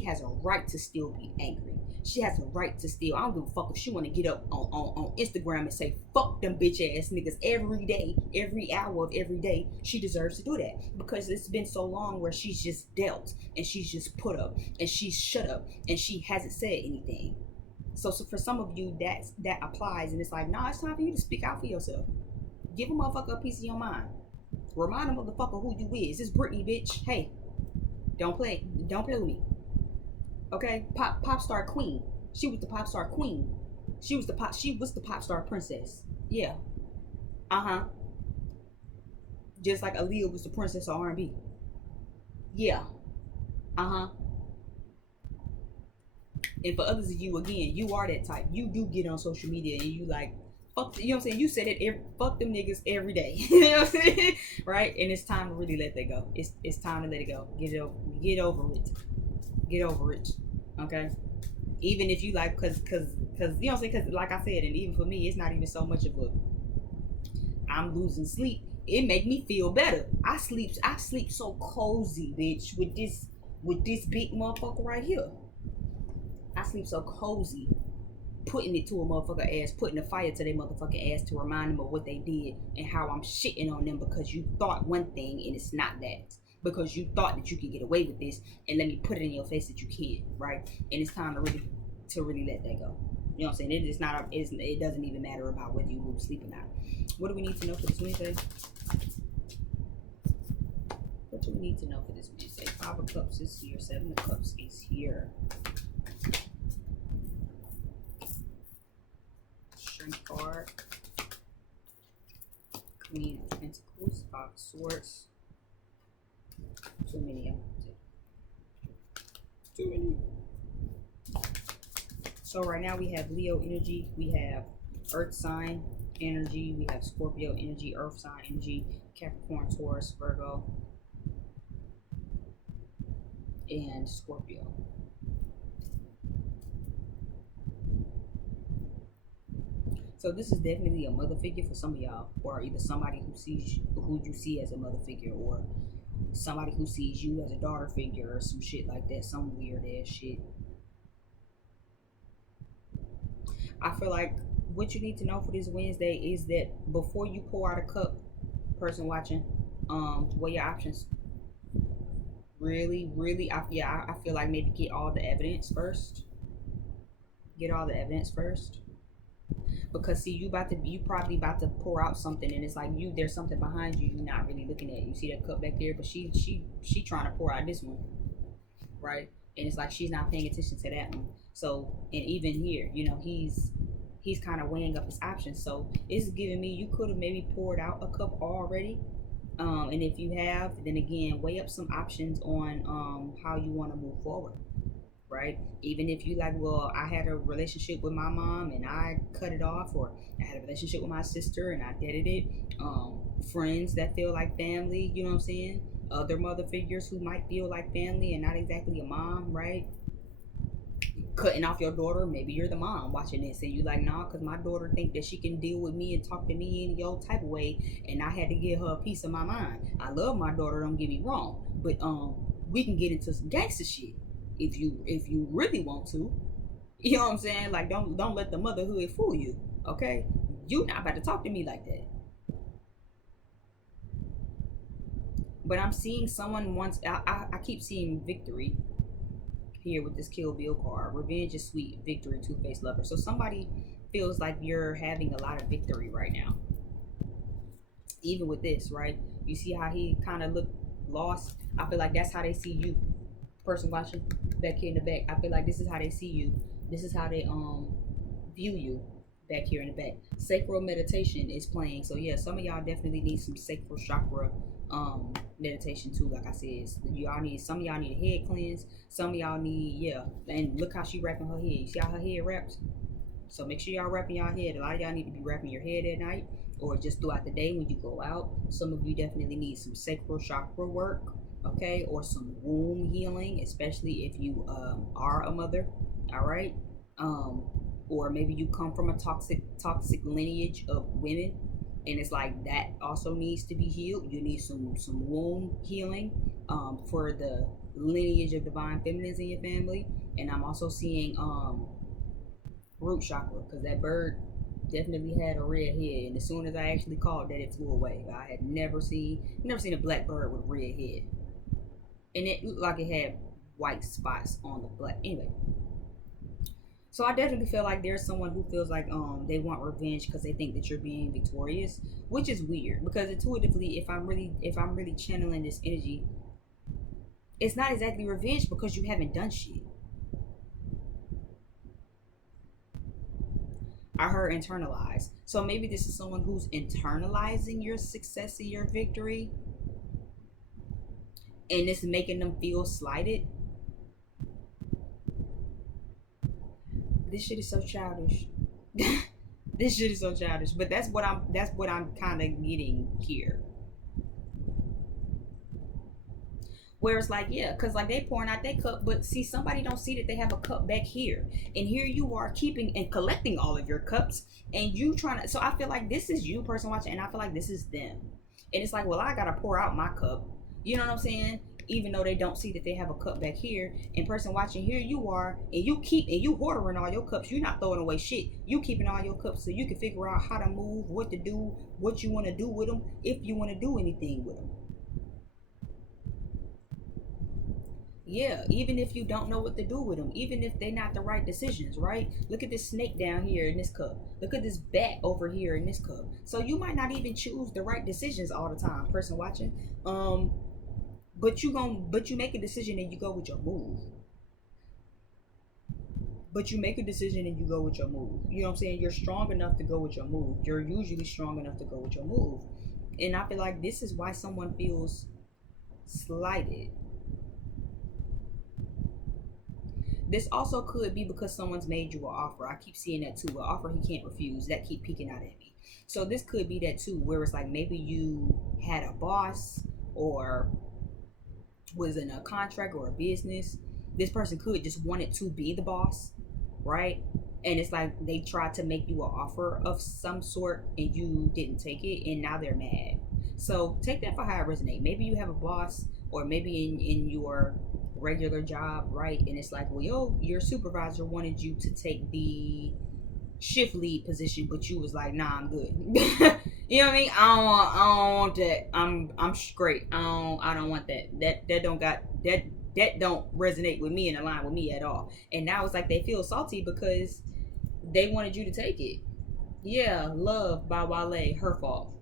has a right to still be angry. She has a right to still, I don't give a fuck if she want to get up on Instagram and say fuck them bitch ass niggas every day, every hour of every day. She deserves to do that, because it's been so long where she's just dealt and she's just put up and she's shut up and she hasn't said anything. So for some of you, that applies, and it's like, nah, it's time for you to speak out for yourself. Give a motherfucker a piece of your mind. Remind a motherfucker who you is. It's Britney, bitch. Hey, don't play with me. Okay, pop star queen. She was the pop star queen. She was the pop star princess. Yeah. Uh-huh. Just like Aaliyah was the princess of R&B. Yeah. Uh-huh. And for others of you, again, you are that type. You do get on social media and you like, fuck, you know what I'm saying? You said it, fuck them niggas every day. You know what I'm saying? Right? And it's time to really let that go. It's time to let it go. Get over it. Get over it. Okay? Even if you like, cause you know what I'm saying? Cause like I said, and even for me, it's not even so much of a I'm losing sleep. It make me feel better. I sleep so cozy, bitch, with this big motherfucker right here. I sleep so cozy, putting it to a motherfucker ass, putting the fire to their motherfucking ass to remind them of what they did and how I'm shitting on them because you thought one thing and it's not that. Because you thought that you could get away with this, and let me put it in your face that you can't, right? And it's time to really let that go. You know what I'm saying? It doesn't even matter about whether you lose sleep or not. What do we need to know for this Wednesday? What do we need to know for this Wednesday? 5 of Cups is here. 7 of Cups is here. Strength card. Queen of Pentacles. 5 of Swords. Too many. Too many. So right now we have Leo energy. We have Earth sign energy. We have Scorpio energy, Earth sign energy, Capricorn, Taurus, Virgo, and Scorpio. So this is definitely a mother figure for some of y'all, or either somebody who you see as a mother figure, or somebody who sees you as a daughter figure, or some shit like that, some weird ass shit. I feel like what you need to know for this Wednesday is that before you pour out a cup, person watching, weigh your options. really, I feel like maybe get all the evidence first. Get all the evidence first. Because see, you probably about to pour out something, and it's like there's something behind you you're not really looking at. You see that cup back there, but she trying to pour out this one, right? And it's like she's not paying attention to that one. So, and even here, he's kind of weighing up his options. So it's giving me you could have maybe poured out a cup already. And if you have, then again, weigh up some options on how you want to move forward, right? Even if you like, well, I had a relationship with my mom and I cut it off, or I had a relationship with my sister and I deaded it. Friends that feel like family, you know what I'm saying? Other mother figures who might feel like family and not exactly a mom, right? Cutting off your daughter, maybe you're the mom watching this and you like, nah, because my daughter think that she can deal with me and talk to me in your type of way, and I had to give her a piece of my mind. I love my daughter, don't get me wrong, but we can get into some gangster shit if you really want to. You know what I'm saying? Like, don't let the motherhood fool you, okay? You not about to talk to me like that. But I'm seeing someone wants. I keep seeing victory here with this Kill Bill card. Revenge is sweet, victory, two-faced lover. So somebody feels like you're having a lot of victory right now. Even with this, right? You see how he kind of looked lost? I feel like that's how they see you. Person watching back here in the back. I feel like this is how they see you. This is how they view you back here in the back. Sacral meditation is playing. So yeah, some of y'all definitely need some sacral chakra meditation too. Like I said, some of y'all need a head cleanse. Some of y'all need, and look how she wrapping her head. You see how her head wraps? So make sure y'all wrapping y'all head. A lot of y'all need to be wrapping your head at night or just throughout the day when you go out. Some of you definitely need some sacral chakra work, okay, or some womb healing, especially if you are a mother. All right. Or maybe you come from a toxic lineage of women, and it's like that also needs to be healed. You need some womb healing for the lineage of divine feminines in your family. And I'm also seeing root chakra, because that bird definitely had a red head, and as soon as I actually called that, it flew away. I had never seen a black bird with a red head, and it looked like it had white spots on the black. Anyway, so I definitely feel like there's someone who feels like they want revenge because they think that you're being victorious, which is weird, because intuitively, if I'm really channeling this energy, it's not exactly revenge because you haven't done shit. I heard internalize. So maybe this is someone who's internalizing your success and your victory, and it's making them feel slighted. This shit is so childish. This shit is so childish. But that's what I'm kind of getting here. Where it's like, yeah, because like they pouring out their cup, but see, somebody don't see that they have a cup back here. And here you are keeping and collecting all of your cups, and you trying to, so I feel like this is you, person watching, and I feel like this is them. And it's like, well, I gotta pour out my cup. You know what I'm saying? Even though they don't see that they have a cup back here, and person watching, here you are, and you hoarding all your cups. You're not throwing away shit. You keeping all your cups so you can figure out how to move, what to do, what you want to do with them, if you want to do anything with them. Yeah, even if you don't know what to do with them, even if they're not the right decisions, right? Look at this snake down here in this cup. Look at this bat over here in this cup. So you might not even choose the right decisions all the time, person watching. But you make a decision and you go with your move. But you make a decision and you go with your move. You know what I'm saying? You're strong enough to go with your move. You're usually strong enough to go with your move. And I feel like this is why someone feels slighted. This also could be because someone's made you an offer. I keep seeing that too. An offer he can't refuse. That keep peeking out at me. So this could be that too, where it's like maybe you had a boss or was in a contract or a business. This person could just wanted to be the boss, right? And it's like they tried to make you an offer of some sort and you didn't take it, and now they're mad. So take that for how it resonates. Maybe you have a boss, or maybe in your regular job, right? And it's like, well, your supervisor wanted you to take the shift lead position, but you was like, nah, I'm good. You You know what I mean? I don't want that. I'm straight. I don't want that. That don't got that don't resonate with me and align with me at all. And now it's like they feel salty because they wanted you to take it. Yeah, Love by Wale, Her Fault.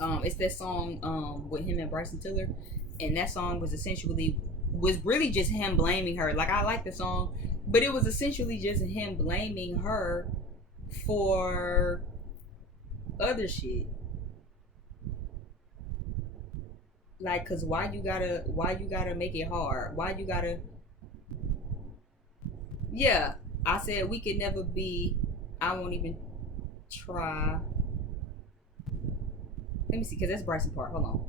It's that song with him and Bryson Tiller, and that song was really just him blaming her. Like, I like the song, but it was essentially just him blaming her for other shit. Like, cause why you gotta make it hard? Why you gotta Yeah. I said we could never be. I won't even try. Let me see, cause that's Bryson part. Hold on.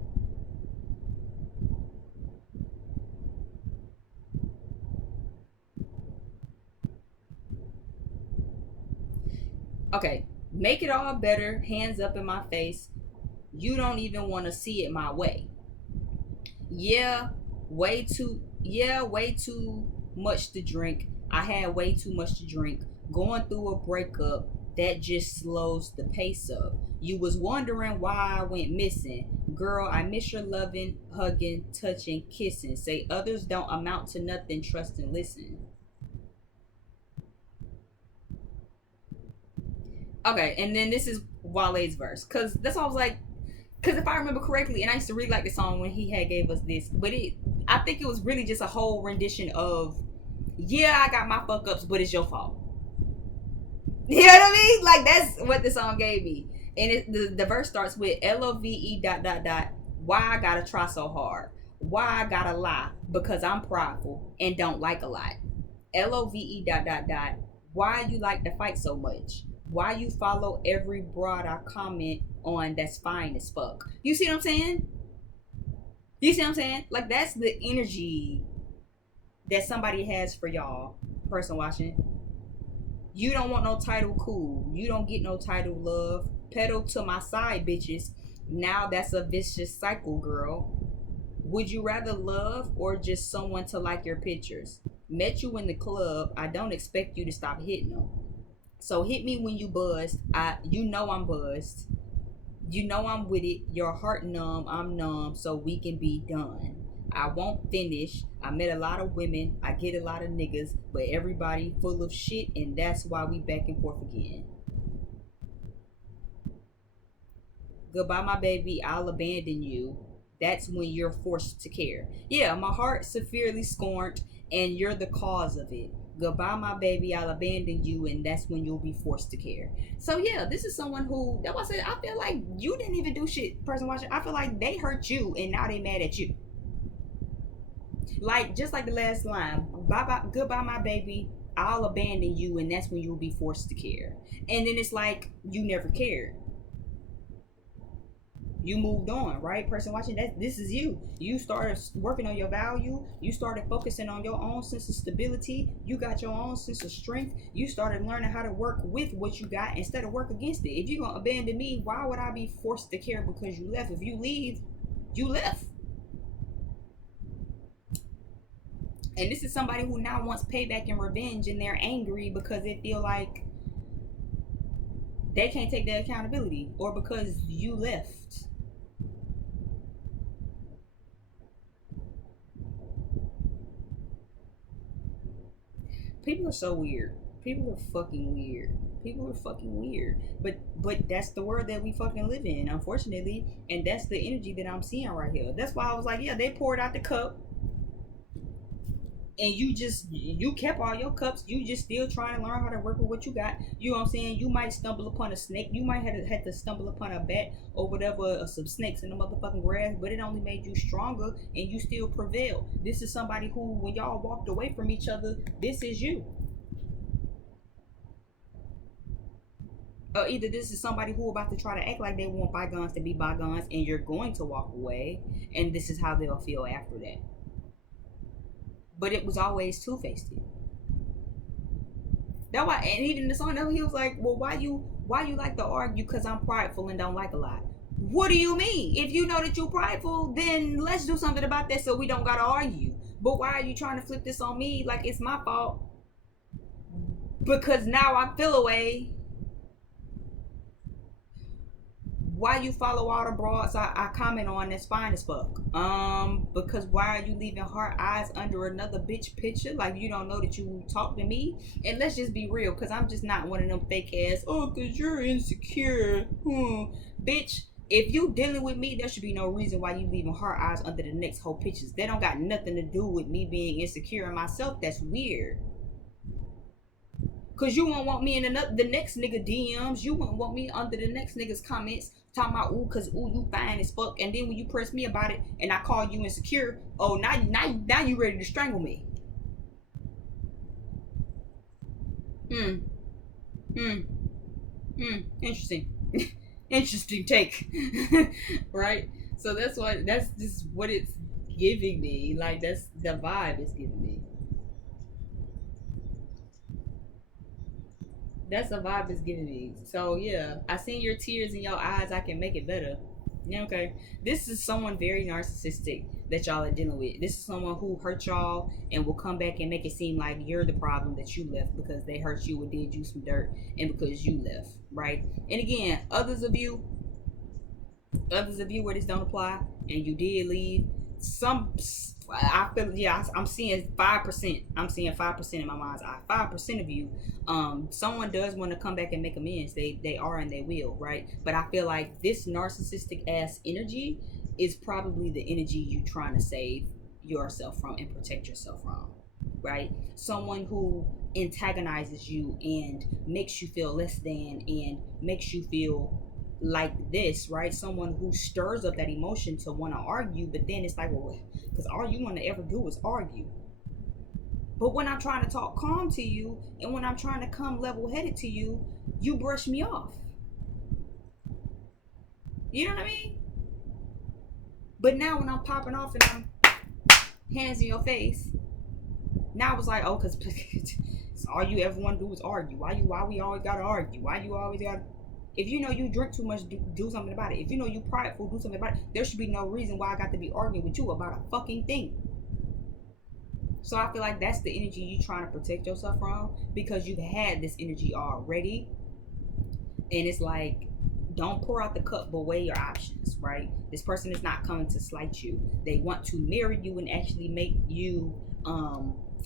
Okay. Make it all better, hands up in my face. You don't even want to see it my way. Yeah, way too much to drink. I had way too much to drink. Going through a breakup, that just slows the pace up. You was wondering why I went missing. Girl, I miss your loving, hugging, touching, kissing. Say others don't amount to nothing, trust and listen. Okay, and then this is Wale's verse. Cause that's why I was like, because if I remember correctly, and I used to really like the song when he had gave us this, but I think it was really just a whole rendition of, yeah, I got my fuck ups, but it's your fault. You know what I mean? Like, that's what the song gave me. And the verse starts with LOVE dot dot dot. Why I gotta try so hard? Why I gotta lie? Because I'm prideful and don't like a lot. LOVE dot dot dot. Why you like to fight so much? Why you follow every broad I comment on that's fine as fuck? You see what I'm saying? You see what I'm saying? Like, that's the energy that somebody has for y'all, person watching. You don't want no title, cool. You don't get no title, love. Pedal to my side, bitches. Now that's a vicious cycle, girl. Would you rather love or just someone to like your pictures? Met you in the club. I don't expect you to stop hitting them. So hit me when you buzzed. You know I'm buzzed. You know I'm with it. Your heart numb. I'm numb. So we can be done. I won't finish. I met a lot of women. I get a lot of niggas, but everybody full of shit, and that's why we back and forth again. Goodbye, my baby. I'll abandon you. That's when you're forced to care. Yeah, my heart severely scorned, and you're the cause of it. Goodbye, my baby. I'll abandon you, and that's when you'll be forced to care. So yeah, this is someone who. That's why I said I feel like you didn't even do shit. Person watching, I feel like they hurt you, and now they mad at you. Like, just like the last line, bye bye, goodbye, my baby. I'll abandon you, and that's when you'll be forced to care. And then it's like you never cared. You moved on, right? Person watching, that this is you. You started working on your value. You started focusing on your own sense of stability. You got your own sense of strength. You started learning how to work with what you got instead of work against it. If you're gonna abandon me, why would I be forced to care because you left? If you leave, you left. And this is somebody who now wants payback and revenge, and they're angry because they feel like they can't take the accountability, or because you left. People are so weird. People are fucking weird. People are fucking weird. But that's the world that we fucking live in, unfortunately. And that's the energy that I'm seeing right here. That's why I was like, yeah, they poured out the cup, and you kept all your cups. You just still trying to learn how to work with what you got. You know what I'm saying? You might stumble upon a snake. You might have to stumble upon a bat or whatever, some snakes in the motherfucking grass, but it only made you stronger, and you still prevail. This is somebody who, when y'all walked away from each other, this is you. Or either this is somebody who about to try to act like they want bygones to be bygones, and you're going to walk away, and this is how they'll feel after that. But it was always two-faced. That why, and even in the song, he was like, "Well, why you like to argue? Because I'm prideful and don't like a lot." What do you mean? If you know that you're prideful, then let's do something about that so we don't gotta argue. But why are you trying to flip this on me like it's my fault? Because now I feel away. why you follow all the broads I comment on that's fine as fuck? Because why are you leaving heart eyes under another bitch picture? Like you don't know that you talk to me? And let's just be real, because I'm just not one of them fake ass, oh, because you're insecure. Bitch, if you dealing with me, there should be no reason why you leaving heart eyes under the next whole pictures. They don't got nothing to do with me being insecure in myself. That's weird. Cause you won't want me in the next nigga DMs. You won't want me under the next nigga's comments talking about ooh, cause ooh, you fine as fuck. And then when you press me about it and I call you insecure, oh now you ready to strangle me. Interesting. Interesting take. Right? So that's just what it's giving me. Like that's the vibe it's giving me. That's the vibe it's giving me. So yeah, I seen your tears in your eyes. I can make it better. Yeah, okay. This is someone very narcissistic that y'all are dealing with. This is someone who hurt y'all and will come back and make it seem like you're the problem, that you left because they hurt you or did you some dirt and because you left, right? And again, others of you where this don't apply and you did leave, some I feel, yeah, I'm seeing 5%. I'm seeing 5% in my mind's eye. 5% of you, someone does want to come back and make amends. They are and they will, right? But I feel like this narcissistic ass energy is probably the energy you trying to save yourself from and protect yourself from, right? Someone who antagonizes you and makes you feel less than and makes you feel like this, right? Someone who stirs up that emotion to want to argue, but then it's like, well, because all you want to ever do is argue. But when I'm trying to talk calm to you and when I'm trying to come level-headed to you, you brush me off. You know what I mean? But now when I'm popping off and I'm hands in your face, now it's like, oh, because all you ever want to do is argue. Why we always gotta argue? Why you always gotta? If you know you drink too much, do something about it. If you know you prideful, do something about it. There should be no reason why I got to be arguing with you about a fucking thing. So I feel like that's the energy you trying to protect yourself from, because you've had this energy already. And it's like, don't pour out the cup, but weigh your options, right? This person is not coming to slight you. They want to marry you and actually make you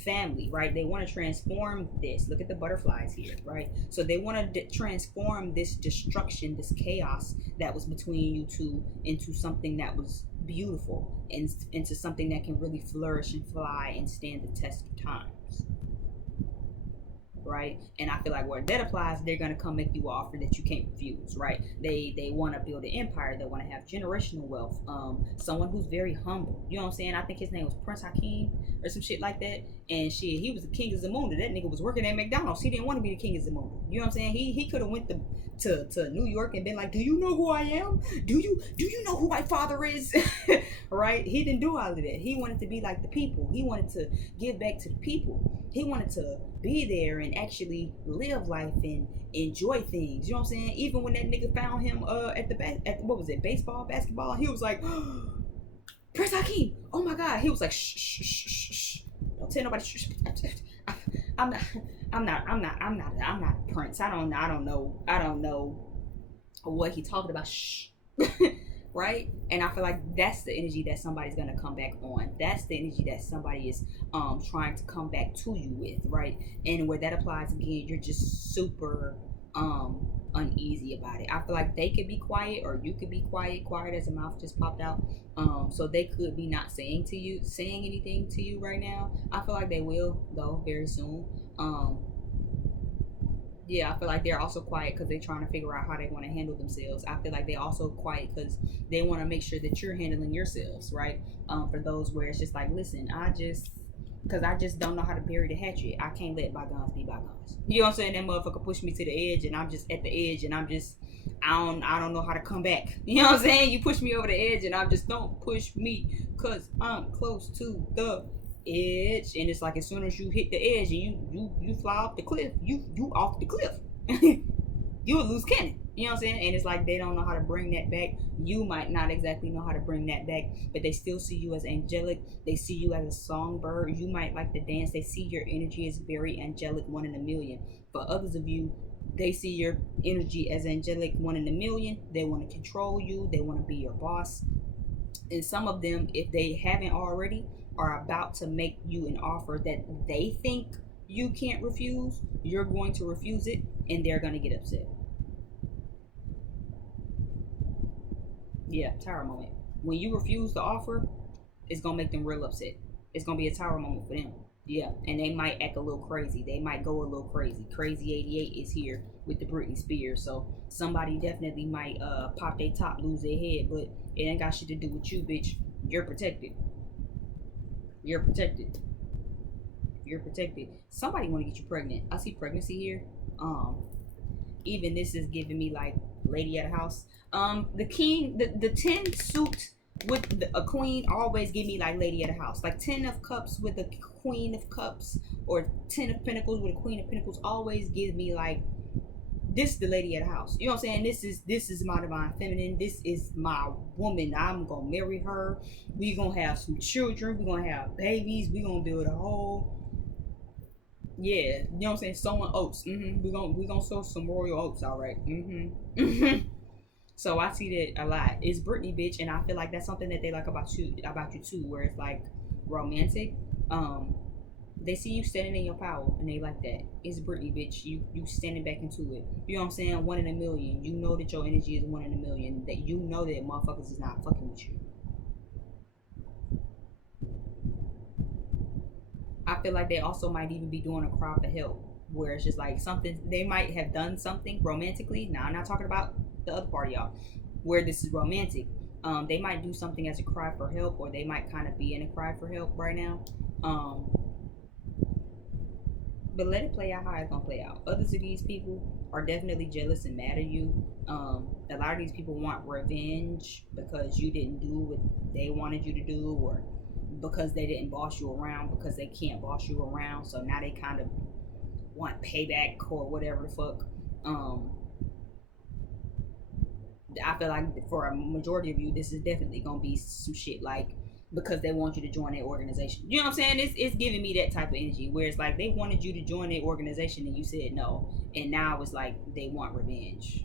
family, right? They want to transform this. Look at the butterflies here, right? So they want to transform this destruction, this chaos that was between you two into something that was beautiful and into something that can really flourish and fly and stand the test of times, right? And I feel like where that applies, they're gonna come make you an offer that you can't refuse, right? They want to build an empire. They want to have generational wealth. Someone who's very humble. You know what I'm saying? I think his name was Prince Hakeem or some shit like that. And shit, he was the king of Zamunda. That nigga was working at McDonald's. He didn't want to be the king of Zamunda. You know what I'm saying? He could have went to New York and been like, do you know who I am? Do you know who my father is? Right? He didn't do all of that. He wanted to be like the people. He wanted to give back to the people. He wanted to be there and actually live life and enjoy things. You know what I'm saying? Even when that nigga found him at what was it, basketball, he was like, Prince Hakeem, oh my God. He was like, shh, shh, shh, shh, shh. Don't tell nobody. Shh, shh. I'm not Prince. I don't know what he talking about. Shh. Right? And I feel like that's the energy that somebody's gonna come back on. That's the energy that somebody is trying to come back to you with, right? And where that applies again, you're just super uneasy about it. I feel like they could be quiet or you could be quiet as a mouth just popped out. So they could be not saying anything to you right now. I feel like they will though very soon. Yeah, I feel like they're also quiet because they're trying to figure out how they want to handle themselves. I feel like they're also quiet because they want to make sure that you're handling yourselves, right? For those where it's just like, listen, I just don't know how to bury the hatchet. I can't let bygones be bygones. You know what I'm saying? That motherfucker pushed me to the edge and I'm just at the edge and I don't know how to come back. You know what I'm saying? You push me over the edge and don't push me because I'm close to the edge. And it's like as soon as you hit the edge and you fly off the cliff, you off the cliff. You a loose cannon. You know what I'm saying? And it's like they don't know how to bring that back. You might not exactly know how to bring that back, but they still see you as angelic. They see you as a songbird. You might like to dance. They see your energy as very angelic, one in a million. For others of you, They see your energy as angelic, one in a million. They want to control you. They want to be your boss. And some of them, if they haven't already, are about to make you an offer that they think you can't refuse. You're going to refuse it, and they're going to get upset. Yeah, tower moment. When you refuse the offer, it's gonna make them real upset. It's gonna be a tower moment for them. Yeah, and they might act a little crazy. They might go a little crazy. Crazy 88 is here with the Britney Spears, so somebody definitely might pop their top, lose their head, but it ain't got shit to do with you, bitch. You're protected. You're protected. You're protected. Somebody want to get you pregnant. I see pregnancy here. Um, Even this is giving me like lady at a house. The king, the 10 suit with a queen always give me like lady at a house. Like 10 of cups with a queen of cups, or 10 of pentacles with a queen of pentacles always give me like, this is the lady at a house. You know what I'm saying? This is my divine feminine. This is my woman. I'm gonna marry her. We gonna have some children. We gonna have babies. We gonna build a whole, yeah, you know what I'm saying? Sowing oats. We gonna sow some royal oats, all right. So I see that a lot. It's Britney, bitch, and I feel like that's something that they like about you too, where it's like romantic. Um, they see you standing in your power, and they like that. It's Britney, bitch. You standing back into it. You know what I'm saying? One in a million. You know that your energy is one in a million. That you know that motherfuckers is not fucking with you. I feel like they also might even be doing a cry for help, where it's just like something they might have done something romantically. Now I'm not talking about the other part, y'all, where this is romantic. They might do something as a cry for help, or they might kind of be in a cry for help right now. Um, but let it play out how it's gonna play out. Others of these people are definitely jealous and mad at you. A lot of these people want revenge because you didn't do what they wanted you to do, or because they didn't boss you around, because they can't boss you around. So now they kind of want payback or whatever the fuck. Um, I feel like for a majority of you, this is definitely gonna be some shit like, because they want you to join their organization. You know what I'm saying? It's giving me that type of energy where it's like they wanted you to join their organization and you said no, and now it's like they want revenge.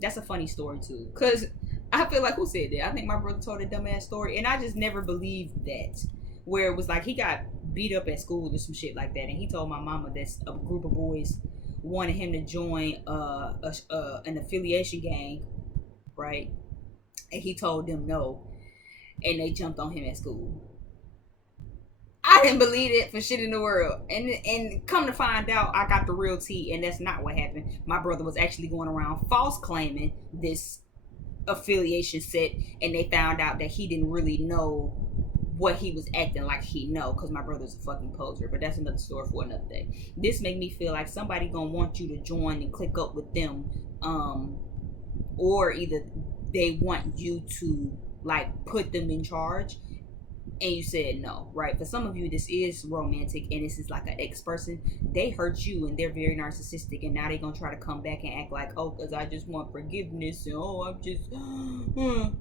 That's a funny story too, cause I feel like, who said that? I think my brother told a dumbass story, and I just never believed that. Where it was like he got beat up at school or some shit like that, and he told my mama that a group of boys wanted him to join an affiliation gang, right? And he told them no, and they jumped on him at school. I didn't believe it for shit in the world. And come to find out, I got the real tea, and that's not what happened. My brother was actually going around false claiming this affiliation set, and they found out that he didn't really know what he was acting like he know, because my brother's a fucking poser. But that's another story for another day. This make me feel like somebody gonna want you to join and click up with them, or either they want you to like put them in charge, and you said no, right? For some of you, this is romantic, and this is like an ex-person. They hurt you, and they're very narcissistic, and now they're gonna try to come back and act like, oh, because I just want forgiveness, and oh, I'm just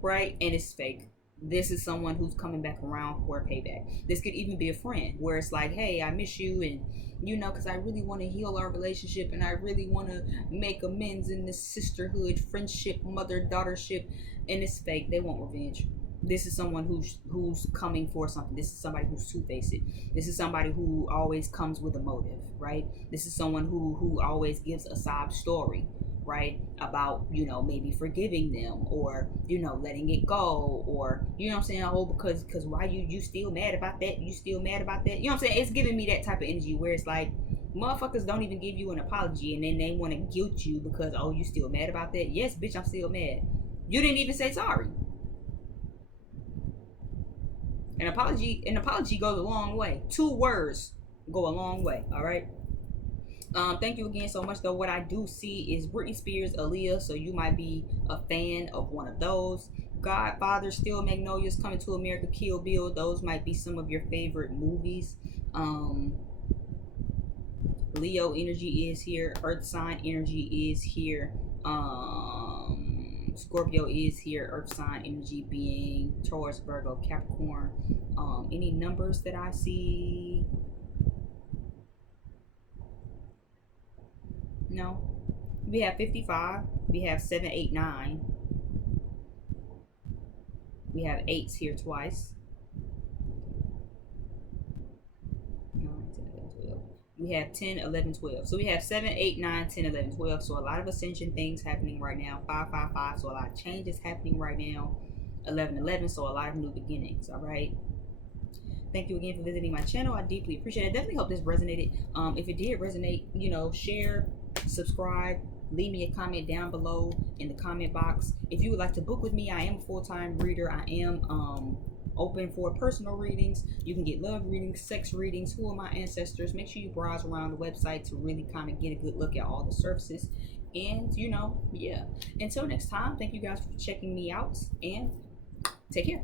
right, and it's fake. This is someone who's coming back around for a payback. This could even be a friend, where it's like, hey, I miss you, and you know, because I really want to heal our relationship, and I really want to make amends in this sisterhood, friendship, mother-daughtership, and it's fake. They want revenge. This is someone who's coming for something. This is somebody who's two-faced. This is somebody who always comes with a motive, right? This is someone who always gives a sob story, right, about, you know, maybe forgiving them, or, you know, letting it go, or, you know what I'm saying, oh, because why you still mad about that, you still mad about that, you know what I'm saying? It's giving me that type of energy where it's like motherfuckers don't even give you an apology, and then they want to guilt you because, oh, you still mad about that. Yes, bitch, I'm still mad. You didn't even say sorry. An apology goes a long way. 2 words go a long way. All right. Thank you again so much. Though what I do see is Britney Spears, Aaliyah, so you might be a fan of one of those. Godfather, Steel Magnolias, Coming to America, Kill Bill. Those might be some of your favorite movies. Leo energy is here. Earth sign energy is here. Scorpio is here. Earth sign energy being Taurus, Virgo, Capricorn. Any numbers that I see? No. We have 55. We have 7, 8, 9. We have 8s here twice. 9, 10, 11, 12. We have 10, 11, 12. So we have 7, 8, 9, 10, 11, 12. So a lot of ascension things happening right now. 5, 5, 5. So a lot of changes happening right now. 11, 11. So a lot of new beginnings. All right. Thank you again for visiting my channel. I deeply appreciate it. Definitely hope this resonated. If it did resonate, you know, share, subscribe, leave me a comment down below in the comment box. If you would like to book with me, I am a full-time reader. I am open for personal readings. You can get love readings, sex readings, who are my ancestors. Make sure you browse around the website to really kind of get a good look at all the services. And, you know, yeah. Until next time, thank you guys for checking me out, and take care.